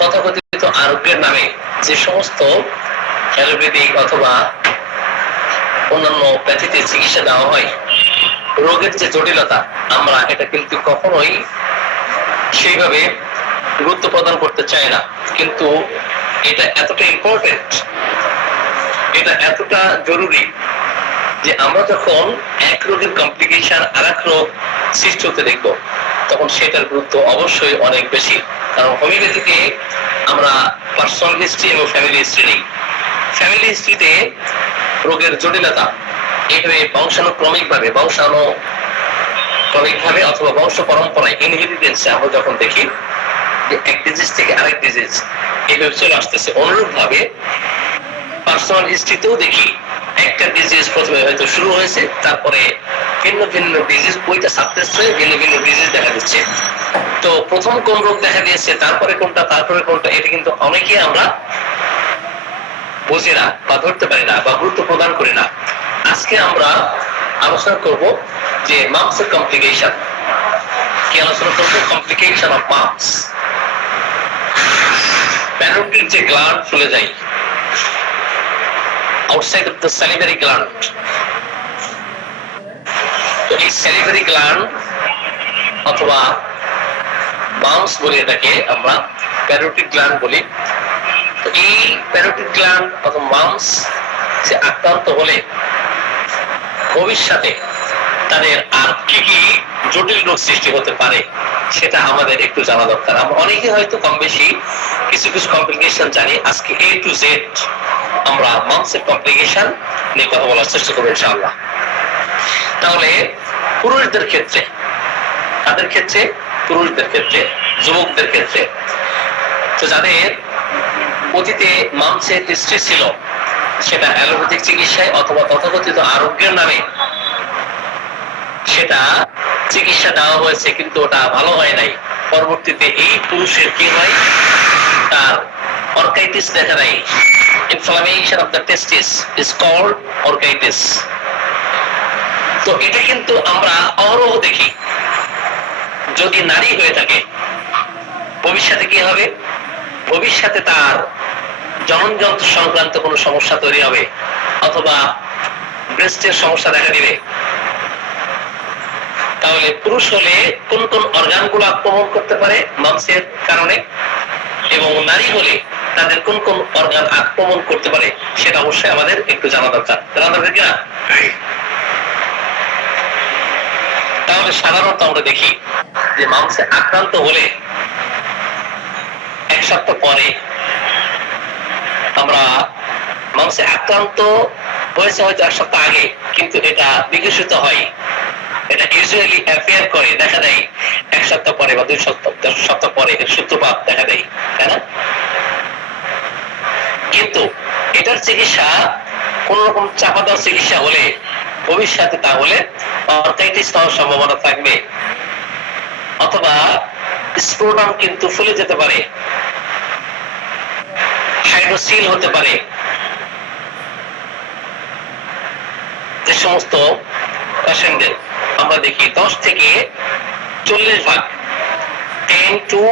তথাকথিত আরোগ্যের নামে যে সমস্ত অ্যালোপ্যাথিক অথবা অন্যান্য প্যাথিতে চিকিৎসা দেওয়া হয়, রোগের যে জটিলতা আমরা এটা কিন্তু কখনোই সেইভাবে গুরুত্ব প্রদান করতে চাই না, কিন্তু এটা এতটা ইম্পর্টেন্ট, এটা এতটা জরুরি যে আমরা যখন এক রোগের কমপ্লিকেশন আরেক রোগ সৃষ্টি হতে দেখবো তখন সেটার গুরুত্ব অবশ্যই অনেক বেশি। কারণ হোমিওপ্যাথিতে আমরা পার্সোনাল হিস্ট্রি এবং ফ্যামিলি হিস্ট্রি নেই। ফ্যামিলি হিস্ট্রিতে রোগের জটিলতা এইভাবে বংশানুক্রমিকভাবে অথবা বংশ পরম্পরায় ইনহেরিটেন্সে আমরা যখন দেখি যে এক ডিজিজ থেকে আরেক ডিজিজ এইভাবে চলে আসতেছে, অনুরূপ ভাবে পার্সোনাল হিস্ট্রিতেও দেখি একটা ডিজিজ প্রথমে হয়তো শুরু হয়েছে, তারপরে ভিন্ন ভিন্ন ডিজিজ ওইটা সাবটেস্ট হয়ে ভিন্ন ভিন্ন ডিজিজ দেখা দিচ্ছে। তো প্রথম কোন রোগ দেখা দিয়েছে, তারপরে কোনটা, এটা কিন্তু অনেকে আমরা বুঝি না বা ধরতে পারি না বা গুরুত্ব প্রদান করি না। আজকে আমরা আলোচনা করব যে মাম্পসের কমপ্লিকেশন। কি আলোচনা করব? Complication of mumps. প্যারোটিড যে গ্ল্যান্ড ফুলে যায় outside of the salivary gland, তো এই salivary gland অথবা মাউস বলি, এটাকে আমরা প্যারোটিড গ্ল্যান্ড বলি। তো এই প্যারোটিড গ্ল্যান্ড অথবা মাউস যে আক্রান্ত হলে ভবিষ্যতে তাদের আর কি কি জটিল রোগ সৃষ্টি হতে পারে সেটা আমাদের একটু জানা দরকার। আমরা অনেকে হয়তো কম বেশি কিছু কিছু কমপ্লিকেশন জানি। আজকে A to Z আমরা মাম্পসের কমপ্লিকেশন নিয়ে কথা বলার চেষ্টা করবো ইনশাআল্লাহ। তাহলে পুরুষদের ক্ষেত্রে, তাদের ক্ষেত্রে, পুরুষদের ক্ষেত্রে, যুবকদের ক্ষেত্রে, তো যাদের অতীতে মাম্পসের হিস্ট্রি ছিল সেটা অ্যালোপ্যাথিক চিকিৎসায় অথবা তথাকথিত আরোগ্যের নামে সেটা চিকিৎসা দেওয়া হয়েছে কিন্তু ওটা ভালো হয় নাই, পরবর্তীতে এই পুরুষের কি হয়, তার অর্কাইটিস দেখা দেয়। Inflammation of the testes is called orchitis. তো এটা কিন্তু আমরা অহরহ দেখি। যদি নারী হয়ে থাকে ভবিষ্যতে কি হবে? ভবিষ্যতে তার জননযন্ত্র সংক্রান্ত কোনো সমস্যা তৈরি হবে অথবা ব্রেস্টের সমস্যা দেখা দিবে। তাহলে পুরুষ হলে কোন কোন অর্গানগুলো আক্রমণ করতে পারে মাম্পসের কারণে, এবং নারী হলে তাদের কোন কোন অর্গান আক্রমণ করতে পারে সেটা অবশ্যই আমাদের একটু জানা দরকার। কিনা? তাহলে সাধারণত আমরা দেখি যে মাম্পসে আক্রান্ত হলে এক সপ্তাহ পরে আমরা মাম্পসে আক্রান্ত হয়েছে হয়তো এক সপ্তাহ আগে, কিন্তু এটা বিকশিত হয়, এটা ইউজুয়ালি অ্যাপিয়ার করে, দেখা দেয় এক সপ্তাহ পরে বা 2 সপ্তাহ পরে এর সূত্রপাত দেখা দেয়, তাই না? কিন্তু এটার চিকিৎসা কোন রকম চাপা দেওয়ার চিকিৎসা হলে ভবিষ্যতে তাহলে অর্কাইটিস হওয়ার সম্ভাবনা থাকবে, অথবা স্ক্রোটাম কিন্তু ফুলে যেতে পারে, হাইড্রোসিল হতে পারে। যে সমস্ত পেশেন্টদের আমরা দেখি 10 থেকে 40% 10 to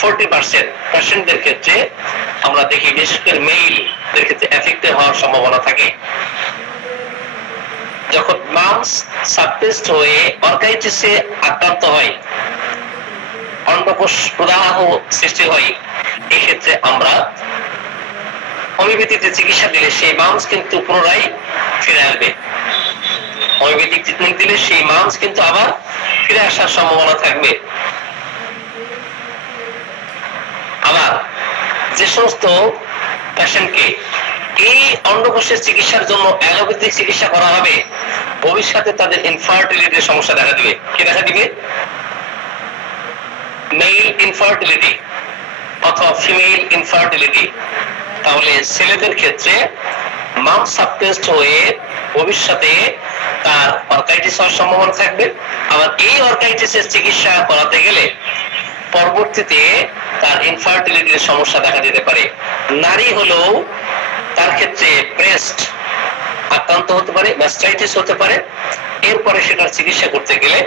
40% পেশেন্টদের ক্ষেত্রে আমরা দেখি বিশেষ করে মেইলদের ক্ষেত্রে এফেক্টেড হওয়ার সম্ভাবনা থাকে। যখন মাম্পস সাবটেস্ট হয়ে অর্কাইটিসে আক্রান্ত হয়, অন্ডকোষ প্রদাহ সৃষ্টি হয়, এই ক্ষেত্রে আমরা হোমিওপ্যাথিতে চিকিৎসা দিলে সেই মাম্পস কিন্তু পুনরায় ফিরে আসবে। হোমিওপ্যাথিক ট্রিটমেন্ট দিলে সেই মাম্পস কিন্তু আবার ফিরে আসার সম্ভাবনা থাকবে। আবার যে সমস্ত পেশেন্টকে এই অন্ডকোষের চিকিৎসার জন্য অ্যালোপ্যাথিক চিকিৎসা করা হবে ভবিষ্যতে তাদের ইনফার্টিলিটির সমস্যা দেখা দিবে। কি দেখা দিবে? মেল ইনফার্টিলিটি অথবা ফিমেল ইনফার্টিলিটি। তাহলে ছেলেদের ক্ষেত্রে মাম্পস সাবটেস্ট হয়ে ভবিষ্যতে তার অর্কাইটিস হওয়ার সম্ভাবনা থাকবে। আবার এই অর্কাইটিসের চিকিৎসা করাতে গেলে পরবর্তীতে তার ইনফার্টিলিটির সমস্যা দেখা দিতে পারে। নারী হলেও তার ক্ষেত্রে ব্রেস্ট আক্রান্ত হতে পারে, ম্যাস্টাইটিস হতে পারে। এরপরে সেটার চিকিৎসা করতে গেলে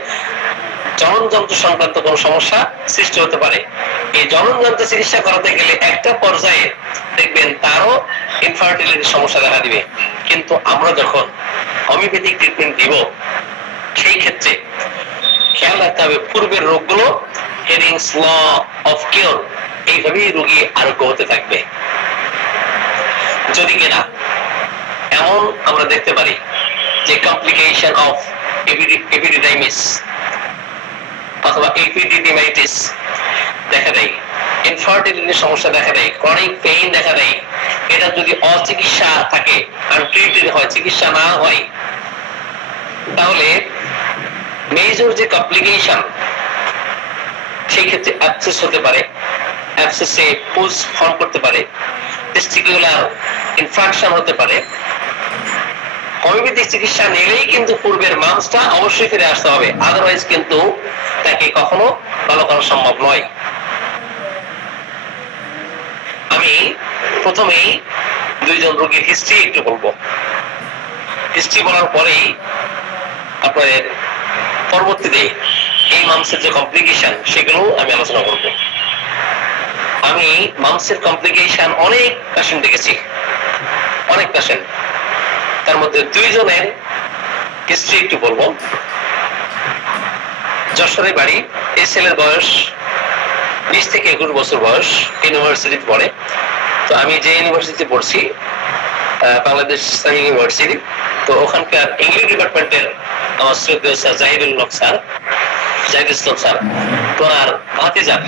জননযন্ত্র সংক্রান্ত কোনো সমস্যা সৃষ্টি হতে পারে। এই জননযন্ত্র চিকিৎসা করাতে গেলে একটা পর্যায়ে দেখবেন তারও ইনফার্টিলিটির সমস্যা দেখা দিবে। কিন্তু আমরা যখন হোমিওপ্যাথিক ট্রিটমেন্ট দিব সেই ক্ষেত্রে খেয়াল রাখতে হবে পূর্বের রোগগুলো হেরিংস ল অফ কিওর এইভাবেই রোগী আরোগ্য হতে থাকবে। যদি কিনা এমন আমরা দেখতে পারি যে কমপ্লিকেশন অফ এপিডিডাইমিস অথবা এপিডিডিমাইটিস দেখা দেয়, ইনফার্টিলিটির সমস্যা দেখা দেয়, ক্রনিক পেইন দেখা দেয়, এটা যদি অচিকিৎসা থাকে, আনট্রিটেড হয়, চিকিৎসা না হয়, তাহলে মেজর যে কমপ্লিকেশন সেই ক্ষেত্রে অ্যাবসেস হতে পারে, অ্যাবসেসে পুজ ফর্ম করতে পারে, টেস্টিকুলার ইনফ্রাকশন হতে পারে। হোমিওপ্যাথিক চিকিৎসা নিলেই কিন্তু পূর্বের মাংসটা অবশ্যই ফিরে আসতে হবে, আদারওয়াইজ কিন্তু তাকে কখনো ভালো করা সম্ভব নয়। আমি প্রথমেই দুইজন রোগীর হিস্ট্রি একটু বলবো। হিস্ট্রি বলার পরেই আপনাদের পরবর্তীতে এই মাংসের যে কমপ্লিকেশন সেগুলো আমি আলোচনা করব। আমি মাংসের কমপ্লিকেশন অনেক পেশেন্ট দেখেছি, অনেক পেশেন্ট, তার মধ্যে দুইজনের হিস্ট্রি একটু বলবো। যশোরে বাড়ি, এই ছেলের বয়স 20 থেকে 21 বছর বয়স, ইউনিভার্সিটিতে পড়ে। তো আমি যে ইউনিভার্সিটিতে পড়ছি বাংলাদেশ ইসলামিক ইউনিভার্সিটি, তো ওখানকার ইংলিশ ডিপার্টমেন্টের আমার শ্রদ্ধেয় স্যার জাহিদ ইসলাম স্যার, ওনার ভাতিজার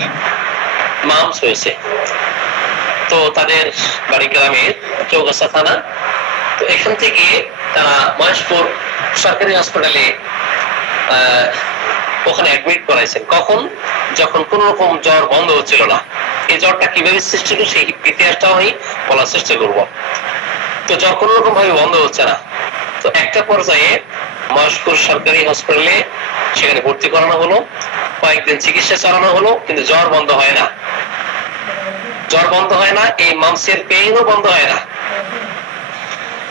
মামস হয়েছে। তো তাদের বাড়ি গ্রামের চৌগাছা থানা। তো এখান থেকে তারা মহেশপুর সরকারি হসপিটালে ওখানে অ্যাডমিট করাইছেন। কখন? যখন কোন রকম জ্বর বন্ধ হচ্ছিল না। এই জ্বরটা কিভাবে সৃষ্টি হলো সেই ইতিহাসটাও আমি বলার চেষ্টা করব। তো জ্বর কোন রকম ভাবে বন্ধ হচ্ছে না, তো একটা পর্যায়ে মহেশপুর সরকারি হসপিটালে সেখানে ভর্তি করানো হলো, কয়েকদিন চিকিৎসা চালানো হলো, কিন্তু জ্বর বন্ধ হয় না। জ্বর বন্ধ হয় না, এই মাংসের পেইনও বন্ধ হয় না।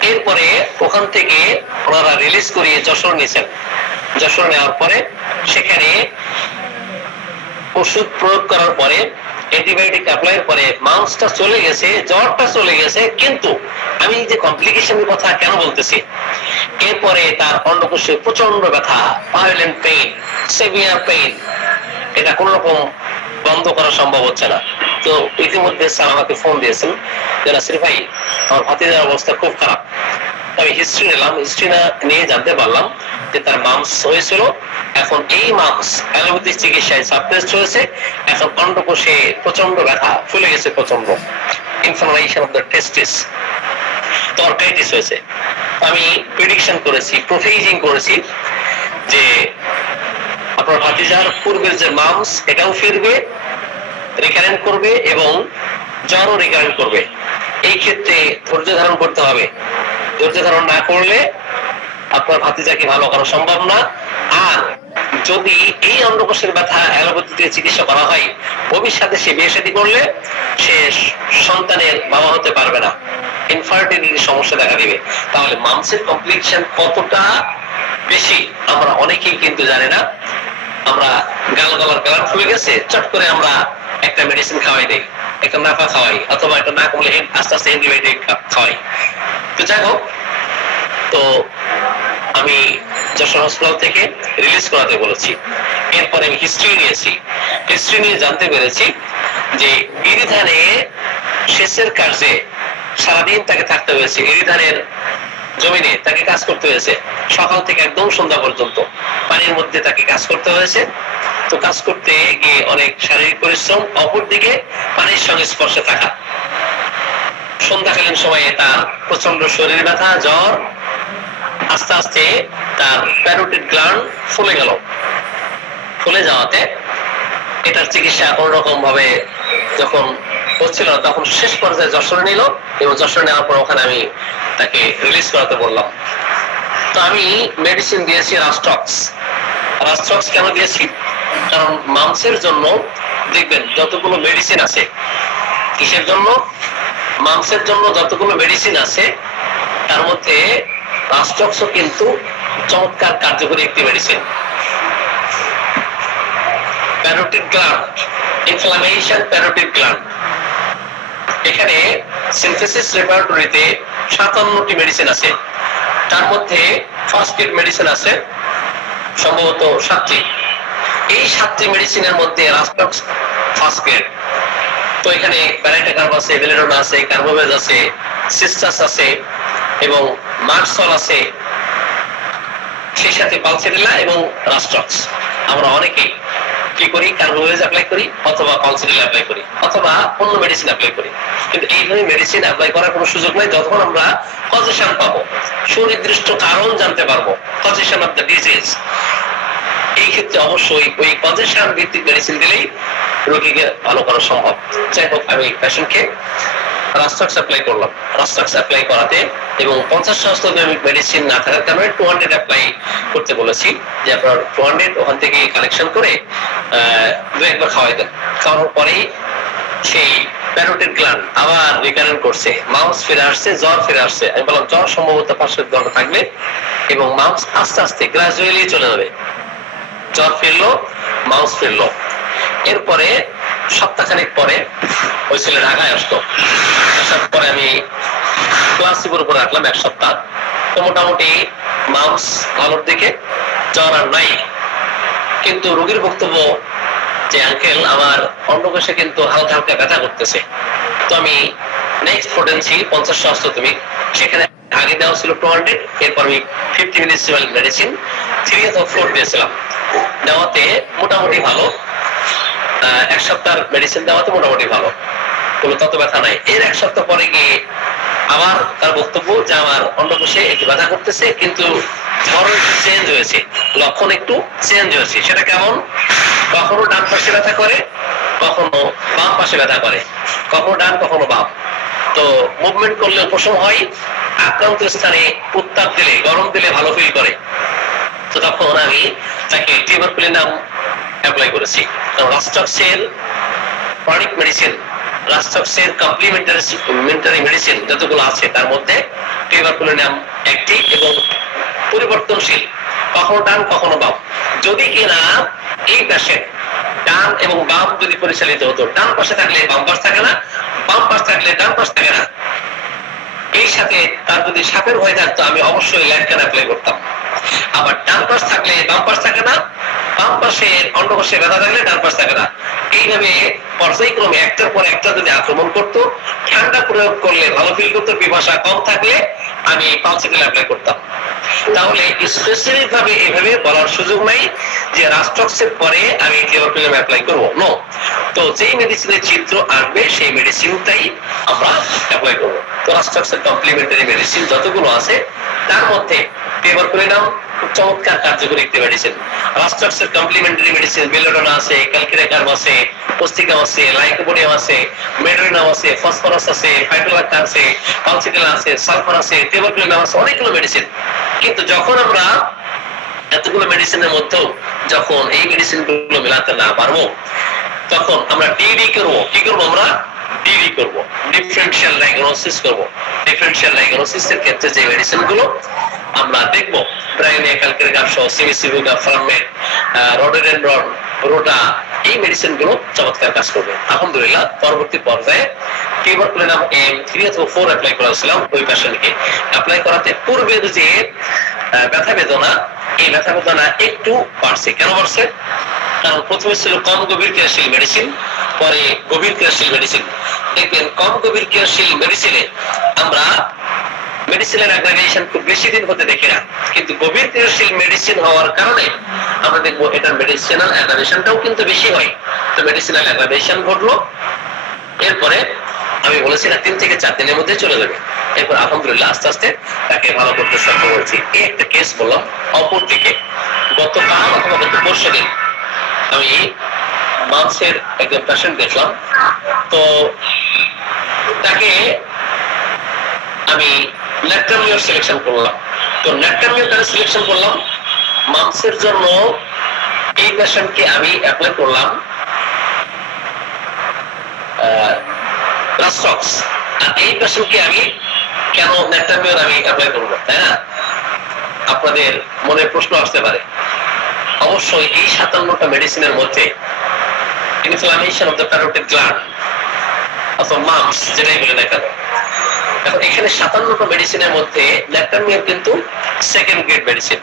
এরপরে ওখান থেকে ওনারা রিলিজ করিয়ে যশোর নিয়েছেন। যশোর নেওয়ার পরে সেখানে ওষুধ প্রয়োগ করার পরে, অ্যান্টিবায়োটিক অ্যাপ্লাইয়ের পরে মাংসটা চলে গেছে, জ্বরটা চলে গেছে, কিন্তু আমি যে কমপ্লিকেশনের কথা কেন বলতেছি, এরপরে তার অন্ডকোষে প্রচন্ড ব্যথা, ভায়োলেন্ট পেইন, সেভিয়ার পেইন, এটা কোন রকম বন্ধ করা সম্ভব হচ্ছে না। তো ইতিমধ্যে স্যার আমাকে ফোন দিয়েছেন যে নাসির ভাই আমার ভাতিজার অবস্থা খুব খারাপ। আমি হিস্ট্রি নিলাম, হিস্ট্রি নিয়ে জানতে পারলাম যে তার মাংস হয়েছিল, এখন এই মাংস অ্যালোপ্যাথিক চিকিৎসায় সাপ্রেসড হয়েছে, এখন অন্ডকোষে প্রচন্ড ব্যথা, ফুলে গেছে প্রচন্ড, ইনফ্লামেশন অফ দ্য টেস্টিস, টর্কাইটিস হয়েছে। আমি প্রেডিকশন করেছি, প্রোফেজিং করেছি যে আপনার ভাতিজার পূর্বের যে মাংস এটাও ফিরবে, রিকারেন্ট করবে এবং জ্বরও রিকারেন্ট করবে। এই ক্ষেত্রে ধৈর্য ধারণ করতে হবে। ধৈর্য ধারণ না করলে আপনার ভাতিজাকে ভালো করা সম্ভব না। আর যদি এই অন্ডকোষের ব্যথা অ্যালোপ্যাথিতে চিকিৎসা করা হয়, ভবিষ্যতে সে বিয়ে শাদী করলে সে সন্তানের বাবা হতে পারবে না, ইনফার্টিলিটির সমস্যা দেখা দিবে। তাহলে মাংসের কমপ্লিকেশন কতটা বেশি আমরা অনেকেই কিন্তু জানি না। আমরা গলার কালার ফুলে গেছে, চট করে আমরা একটা মেডিসিন খাওয়াই দেই, একটা নাফা খাওয়াই, অথবা একটা না কমলে আস্তে আস্তে অ্যান্টিবায়োটিক খাওয়াই। তো যাই হোক, তো আমি যশোর হসপিটাল থেকে রিলিজ করাতে বলেছি। এরপরে আমি হিস্ট্রি নিয়েছি। হিস্ট্রি নিয়ে জানতে পেরেছি যে ইরিধানে সেচের কাজে সারাদিন তাকে থাকতে হয়েছে, ইরিধানের জমিনে তাকে কাজ করতে হয়েছে, সকাল থেকে একদম সন্ধ্যা পর্যন্ত পানির মধ্যে তাকে কাজ করতে হয়েছে। তো কাজ করতে গিয়ে অনেক শারীরিক পরিশ্রম, অপরদিকে পানির সঙ্গে স্পর্শে থাকা, সন্ধ্যাকালীন সময়ে তার প্রচন্ড শরীর ব্যথা, জ্বর, আস্তে আস্তে তার প্যারোটিড গ্ল্যান্ড ফুলে গেল। ফুলে যাওয়াতে এটার চিকিৎসা কোন রকম ভাবে যখন হচ্ছিল না, তখন শেষ পর্যায়ে যশোর নিল, এবং যশোর নেওয়ার পর ওখানে আমি তাকে রিলিজ করাতে বললাম। তো আমি মেডিসিন দিয়েছি রাস্টক্স। রাস্টক্স কেন দিয়েছি? কারণ মাংসের জন্য দেখবেন যতগুলো মেডিসিন আছে, কিসের জন্য? মাংসের জন্য যতগুলো মেডিসিন আছে তার মধ্যে রাস্টক্সও কিন্তু চমৎকার কার্যকরী একটি medicine. Parotid gland inflammation parotid gland. এখানে সিনথেসিস ল্যাবরেটরিতে 57টি মেডিসিন আছে, তার মধ্যে ফার্স্ট এড মেডিসিন আছে সম্ভবত 7টি। এই 7টি মেডিসিনের মধ্যে রাস্টক্স ফার্স্ট গ্রেড। তো এখানে প্যারাইটাকার্ব আছে, বেলেডোনা আছে, কার্বোভেজ আছে, সিস্টাস আছে এবং মার্কসল আছে, সেই সাথে পালসিডিলা এবং রাস্টক্স। আমরা অনেকেই কি করি, কার্বোভেজ অ্যাপ্লাই করি অথবা পালসিডিলা অ্যাপ্লাই করি অথবা অন্য মেডিসিন অ্যাপ্লাই করি, কিন্তু এইভাবে মেডিসিন অ্যাপ্লাই করার কোনো সুযোগ নেই যতক্ষণ আমরা কজেশন পাবো, সুনির্দিষ্ট কারণ জানতে পারবো, কজেশন অফ দ্য ডিজিজ। এই ক্ষেত্রে অবশ্যই ওই কজেশন ভিত্তিক মেডিসিন দিলেই রোগীকে ভালো করা সম্ভব। যাই হোক, আমি পেশেন্টকে রাস্টক্স অ্যাপ্লাই করলাম। রাস্টক্স অ্যাপ্লাই করাতে এবং 50 সহস্র মেডিসিন না থাকার কারণে 200 অ্যাপ্লাই করতে বলেছি, যে আপনার 200 ওখান থেকে কালেকশন করে একবার খাওয়াই দেন। খাওয়ানোর পরেই সেই প্যারোটিড গ্ল্যান্ড আবার রিকারেন্ট করছে, মাউস ফিরে আসছে, জ্বর ফিরে আসছে। আমি বললাম জ্বর সম্ভবত 5 ঘন্টা থাকবে এবং মাউস আস্তে আস্তে গ্রাজুয়ালি চলে যাবে। জ্বর ফিরলো, মাউস ফিরলো। এরপরে সপ্তাহখানেক পরে ওই ছেলে ঢাকায় আসতো। আসার পরে আমি প্লাসিবোর উপর রাখলাম 1 সপ্তাহ। তো মোটামুটি মাউস ভালোর দিকে, জ্বর আর নাই। কিন্তু রোগীর বক্তব্য যে আঙ্কেল আমার অন্ডকোষে কিন্তু হালকা হালকা ব্যথা করতেছে। তো আমি নেক্সট পোটেন্সি 50 সহস্র তুমি, সেখানে আগে দেওয়া ছিল 200, এরপর আমি 50 মিনিটস মেডিসিন 3 অথবা 4 দিয়েছিলাম। দেওয়াতে মোটামুটি ভালো, 1 সপ্তাহ মেডিসিন দেওয়াতে মোটামুটি ভালো, কোনো তত ব্যথা নাই। এর 1 সপ্তাহ পরে গিয়ে আবার তার বক্তব্য যে আমার অন্ডকোষে একটু ব্যথা করতেছে, কিন্তু ধরন একটু চেঞ্জ হয়েছে, লক্ষণ একটু চেঞ্জ হয়েছে। সেটা কেমন? কখনো ডান পাশে ব্যথা করে, কখনো বাম পাশে ব্যথা করে, কখনো ডান কখনো বাম। তো মুভমেন্ট করলে উপশম হয়, আক্রান্ত স্থানে উত্তাপ দিলে, গরম দিলে ভালো ফিল করে। তো তখন আমি তাকে টিউবারকুলিনাম অ্যাপ্লাই করেছি। রাস্টক্সের ক্রনিক মেডিসিন, রাস্টক্সের কমপ্লিমেন্টারি মেডিসিন যতগুলো আছে তার মধ্যে টিউবারকুলিনাম একটি এবং পরিবর্তনশীল, কখনো ডান কখনো বাম। যদি কিনা এই পেশেন্ট ডান এবং বাম যদি পরিচালিত হতো, ডান পাশে থাকলে বাম পাশ থাকে না, বাম পাশ থাকলে ডান পাশ থাকে না, এই সাথে তার যদি সাপের ভয় থাকতো আমি অবশ্যই ল্যাটকান অ্যাপ্লাই করতাম। আবার ডান পাশ থাকলে বাম পাশ থাকে না, বাম পাশে অন্ডকোষে ব্যথা থাকলে ডান পাশ থাকে না। এইভাবে পর্যায়ক্রমে একটার পর একটা যদি আক্রমণ করতো, ঠান্ডা প্রয়োগ করলে ভালো ফিল করতো, পিপাসা কম থাকলে আমি পালসিডিল অ্যাপ্লাই করতাম। তাহলে স্পেসিফিক ভাবে এভাবে বলার সুযোগ নাই যে রাস্টক্সের পরে আমি টিউবারকুলিনাম অ্যাপ্লাই করব, নো। তো যেই মেডিসিনের চিত্র আসবে সেই মেডিসিনটাই আমরা অ্যাপ্লাই করব। তো রাস্টক্সের কমপ্লিমেন্টারি মেডিসিন যতগুলো আছে তার মধ্যে টিউবারকুলিনাম খুব চমৎকার কার্যকরী একটি মেডিসিন। রাস্টক্সের কমপ্লিমেন্টারি মেডিসিন বেলেডোনা আছে, ক্যালকিরেকার্ব আছে, পোস্টিকাম আছে, লাইকোপোডিয়াম আছে, মেডোরিনাম আছে, ফসফরাস আছে, ফাইটোলাক্টা আছে, পালসিডিলা আছে, সালফার আছে, টিউবারকুলিনাম আছে, অনেকগুলো মেডিসিন। কিন্তু যখন আমরা এতগুলো মেডিসিনের মধ্যেও যখন এই মেডিসিনগুলো মেলাতে না পারবো, তখন আমরা ডিডি করবো। কি করবো? আমরা ডিডি করবো, ডিফারেনশিয়াল ডায়াগনোসিস করবো। ডিফারেনশিয়াল ডায়াগনোসিসের ক্ষেত্রে যে মেডিসিনগুলো আমরা দেখবো, ব্রাইনে ক্যালকিরেকার্ব সহ সিমিসিভিকা, ফ্রামেট, রডোডেনড্রন, রোটা, এই মেডিসিনগুলো চমৎকার কাজ করবে আলহামদুলিল্লাহ। পরবর্তী পর্যায়ে টিউবারকুলিনাম M3 অথবা 4 অ্যাপ্লাই করেছিলাম ওই পেশেন্টকে। অ্যাপ্লাই করাতে পূর্বের যে ব্যথা বেদনা, এই ব্যথা বেদনা একটু বাড়ছে। কেন বাড়ছে? কারণ প্রথমে ছিল কম গভীর ক্রিয়াশীল মেডিসিন, পরে গভীর ক্রিয়াশীল মেডিসিন। দেখবেন কম গভীর ক্রিয়াশীল মেডিসিনে আমরা মেডিসিনের অ্যাগ্রাভেশন খুব বেশি দিন হতে দেখি না, কিন্তু গভীর ক্রিয়াশীল মেডিসিন হওয়ার কারণে আমরা দেখবো এটার মেডিসিনাল অ্যাগ্রাভেশনটাও কিন্তু বেশি হয়। তো মেডিসিনাল অ্যাগ্রাভেশন ঘটলো, এরপরে আমি বলেছি না 3 থেকে 4 দিনের মধ্যে চলে যাবে। এরপর আলহামদুলিল্লাহ আস্তে আস্তে তাকে ভালো করতে সক্ষম হয়েছি। এই একটা কেস বললাম। অপরদিকে গতকাল অথবা গত পরশু দিন আমি মাংসের একজন পেশেন্ট দেখলাম। তো তাকে আমি ন্যাট্রামিও সিলেকশন করলাম। তো ন্যাট্রামিও কেন সিলেকশন করলাম? মাংসের জন্য এই পেশেন্টকে আমি অ্যাপ্লাই করলাম রাস্টক্স, আর এই পেশেন্টকে আমি কেন ন্যাট্রামিওর আমি অ্যাপ্লাই করবো, তাই না? আপনাদের মনে প্রশ্ন আসতে পারে। অবশ্যই এই 57টা মেডিসিনের মধ্যে inflammation of the parotid gland অথবা মাম্পস যেটাই বলে না কেন। এখন এখানে 57টা মেডিসিনের মধ্যে ল্যাকটামিয়ার কিন্তু সেকেন্ড গ্রেড মেডিসিন।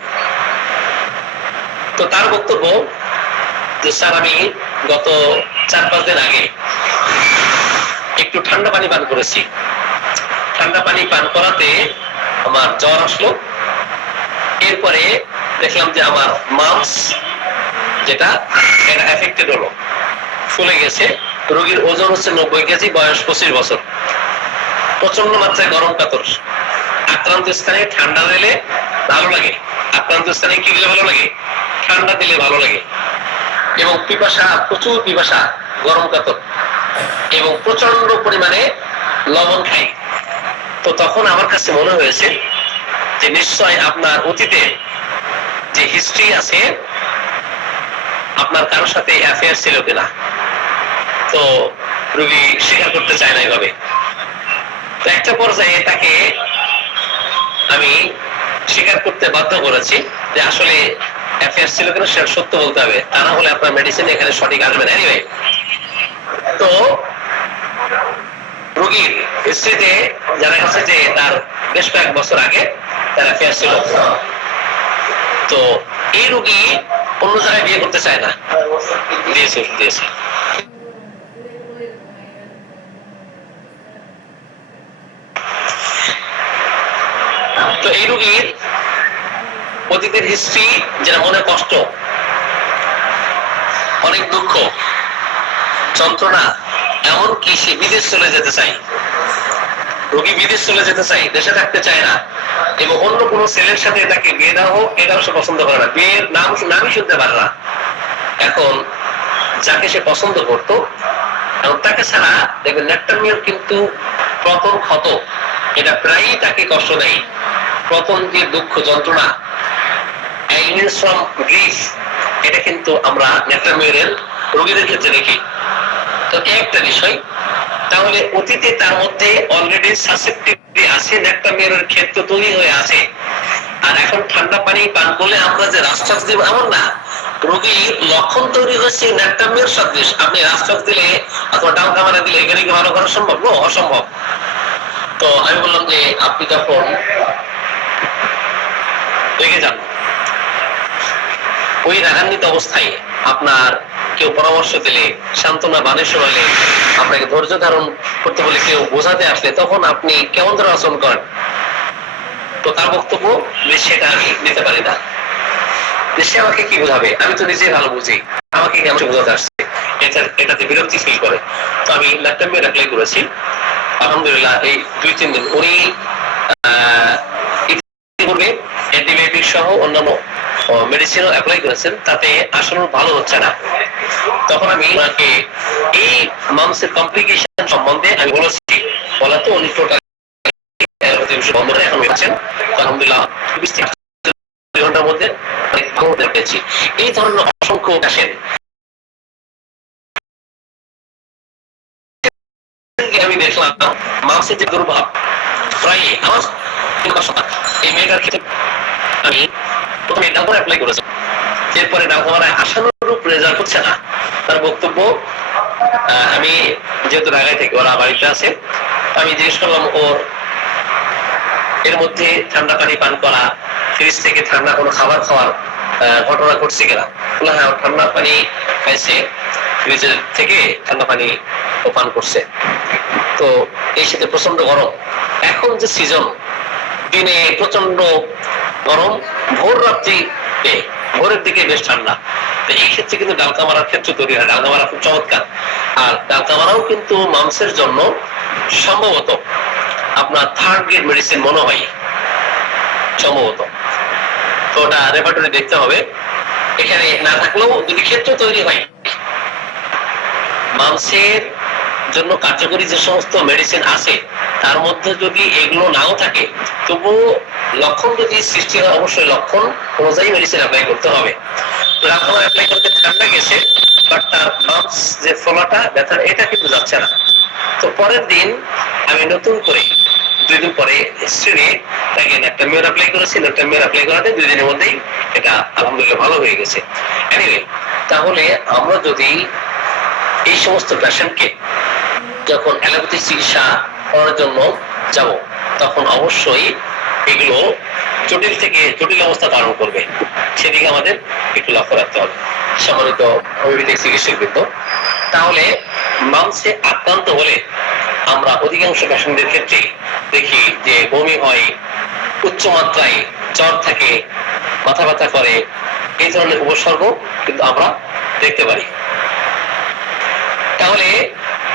তো তার বক্তব্য যে স্যার আমি গত 4-5 দিন আগে একটু ঠান্ডা পানি পান করেছি, ঠান্ডা পানি পান করাতে আমার জ্বর আসলো, এরপরে দেখলাম যে আমার মাম্পস যেটা এটা এফেক্টেড হলো, ফুলে গেছে। রোগীর ওজন হচ্ছে 90 কেজি, বয়স 25 বছর, প্রচন্ড মাত্রায় গরম কাতর, আক্রান্ত স্থানে ঠান্ডা দিলে ভালো লাগে, আক্রান্ত স্থানে কি দিলে ভালো লাগে, ঠান্ডা দিলে ভালো লাগে, এবং পিপাসা, প্রচুর পিপাসা, গরম কাতর এবং প্রচন্ড পরিমাণে লবণ খাই। তো তখন আমার কাছে মনে হয়েছে যে নিশ্চয় আপনার অতীতে যে হিস্ট্রি আছে, আপনার কারোর সাথে অ্যাফেয়ার ছিল কিনা। তো রোগী স্বীকার করতে চায় না এভাবে। তো একটা পর্যায়ে তাকে আমি স্বীকার করতে বাধ্য করেছি যে আসলে অ্যাফেয়ার ছিল কিনা সেটা সত্য বলতে হবে, তা না হলে আপনার মেডিসিন এখানে সঠিক আসবে না। এনিওয়ে, তো রোগীর হিস্ট্রিতে জানা গেছে যে তার বেশ কয়েক বছর আগে তার অ্যাফেয়ার ছিল। তো এই রোগী অন্য জায়গায় বিয়ে করতে চায় না। দিয়েছে তো এই রোগীর অতীতের হিস্ট্রি, যেটা মনে কষ্ট, অনেক দুঃখ, যন্ত্রণা, এমনকি সে বিদেশ চলে যেতে চায়। রোগী বিদেশ চলে যেতে চায়, দেশে থাকতে চায় না, এবং অন্য কোনো ছেলের সাথে তাকে বিয়ে দেওয়া হোক এটাও সে পছন্দ করে না, বিয়ের নামই শুনতে পারে না। এখন যাকে সে পছন্দ করতো, এবং তাকে ছাড়া দেখবেন ল্যাকটামিয়ার কিন্তু প্রথম ক্ষত, এটা প্রায়ই তাকে কষ্ট দেয়। প্রথম যে দুঃখ যন্ত্রণা, এটা কিন্তু আমরা ল্যাকটামিয়ারের রোগীদের ক্ষেত্রে দেখি। তো একটা বিষয়, তাহলে অতীতে তার মধ্যে অলরেডি সাসেপ্টিবিলিটি আছে, ল্যাকটামিয়ারের ক্ষেত্র তৈরি হয়ে আছে। আর এখন ঠান্ডা পানি পান করলে আমরা যে রাস্ট্রাক্স দেব এমন না, রোগীর লক্ষণ তৈরি হচ্ছে ল্যাকটামিয়ার সদৃশ। আপনি রাস্ট্রাক্স দিলে অথবা ডাউকামারা দিলে এখানে কি ভালো করা সম্ভব? না, অসম্ভব। তো আমি বললাম যে আপনি যখন রেগে যান, ওই রাগান্বিত অবস্থায় আপনার কেউ পরামর্শ দিলে, সান্ত্বনা বাণী শোনালে, আপনাকে ধৈর্য ধারণ করতে বলে কেউ বোঝাতে আসলে, তখন আপনি কেমন ধরনের আচরণ করেন? তো তার বক্তব্য যে সেটা আমি নিতে পারি না, সে আমাকে কি বোঝাবে, আমি তো নিজেই ভালো বুঝি, আমাকে কেমন বোঝাতে আসছে, এটাতে বিরক্তি ফিল করে। তো আমি ল্যাকটামিয়ার অ্যাপ্লাই করেছি, আলহামদুলিল্লাহ এই 2-3 দিন উনি ইতিপূর্বে অ্যান্টিবায়োটিক সহ অন্যান্য মেডিসিনও অ্যাপ্লাই করেছেন, তাতে আসলে ভালো হচ্ছে না। তখন আমি ওনাকে এই মামসের কমপ্লিকেশন সম্বন্ধে আমি বলেছি, বলা তো উনি টোটাল বন্ধ করে এখন হচ্ছেন আলহামদুলিল্লাহ 20 ঘন্টার মধ্যে পেয়েছি। এই ধরনের অসংখ্য আসেন, আমি দেখলাম মামসের যে দুর্ভাব প্রায় আমার এই মেয়েটার ক্ষেত্রে আমি প্রথমে ডাউকামারা অ্যাপ্লাই করেছি, এরপরে ডাউকামারায় আশানুরূপ রেজাল্ট হচ্ছে না। তার বক্তব্য, আমি যেহেতু ঢাকায় থেকে ওরা বাড়িতে আছে, আমি জিজ্ঞেস করলাম ওর এর মধ্যে ঠান্ডা পানি পান করা, ফ্রিজ থেকে ঠান্ডা কোনো খাবার খাওয়ার ঘটনা ঘটছে কিনা। হ্যাঁ, ঠান্ডা পানি খাইছে, ফ্রিজের থেকে ঠান্ডা পানি পান করছে। তো এই সাথে প্রচন্ড গরম, এখন যে সিজন, দিনে প্রচন্ড গরম, ভোর রাত্রি ভোরের দিকে বেশ ঠান্ডা। এই ক্ষেত্রে কিন্তু ডালকামারার ক্ষেত্র তৈরি হয়। ডালকামারা খুব চমৎকার, আর ডালকামারাও কিন্তু মাংসের জন্য সম্ভবত আপনার 3rd গ্রেড মেডিসিন মনে হয় সম্ভবত। তো ওটা রেপার্টরি দেখতে হবে, এখানে না থাকলেও যদি ক্ষেত্র তৈরি হয়, মাংসের জন্য কার্যকরী যে সমস্ত মেডিসিন আছে তার মধ্যে যদি এগুলো নাও থাকে, তবু লক্ষণ যদি সৃষ্টি হয়, অবশ্যই লক্ষণ অনুযায়ী মেডিসিন অ্যাপ্লাই করতে হবে। তো এখন অ্যাপ্লাই করতে ঠান্ডা গেছে, বাট তার মাংস যে ফলাটা ব্যথা, এটা কিন্তু যাচ্ছে না। তো পরের দিন আমি নতুন করে 2 দিন পরে হিস্ট্রি তাকে ল্যাকটামিয়ার অ্যাপ্লাই করেছি। ল্যাকটামিয়ার অ্যাপ্লাই করাতে 2 দিনের মধ্যেই এটা আলহামদুলিল্লাহ ভালো হয়ে গেছে। এনিওয়ে, তাহলে আমরা যদি এই সমস্ত পেশেন্টকে যখন অ্যালোপ্যাথিক চিকিৎসা করার জন্য যাব তখন অবশ্যই এগুলো জটিল থেকে জটিল অবস্থা ধারণ করবে, সেদিকে আমাদের একটু লক্ষ্য রাখতে হবে সম্মানিত হোমিওপ্যাথিক চিকিৎসক বৃন্দ। তাহলে মাংসে আক্রান্ত হলে আমরা অধিকাংশ পেশেন্টদের ক্ষেত্রে দেখি যে বমি হয়, উচ্চ মাত্রায় জ্বর থাকে, মাথা ব্যথা করে, এই ধরনের উপসর্গ কিন্তু আমরা দেখতে পারি। তাহলে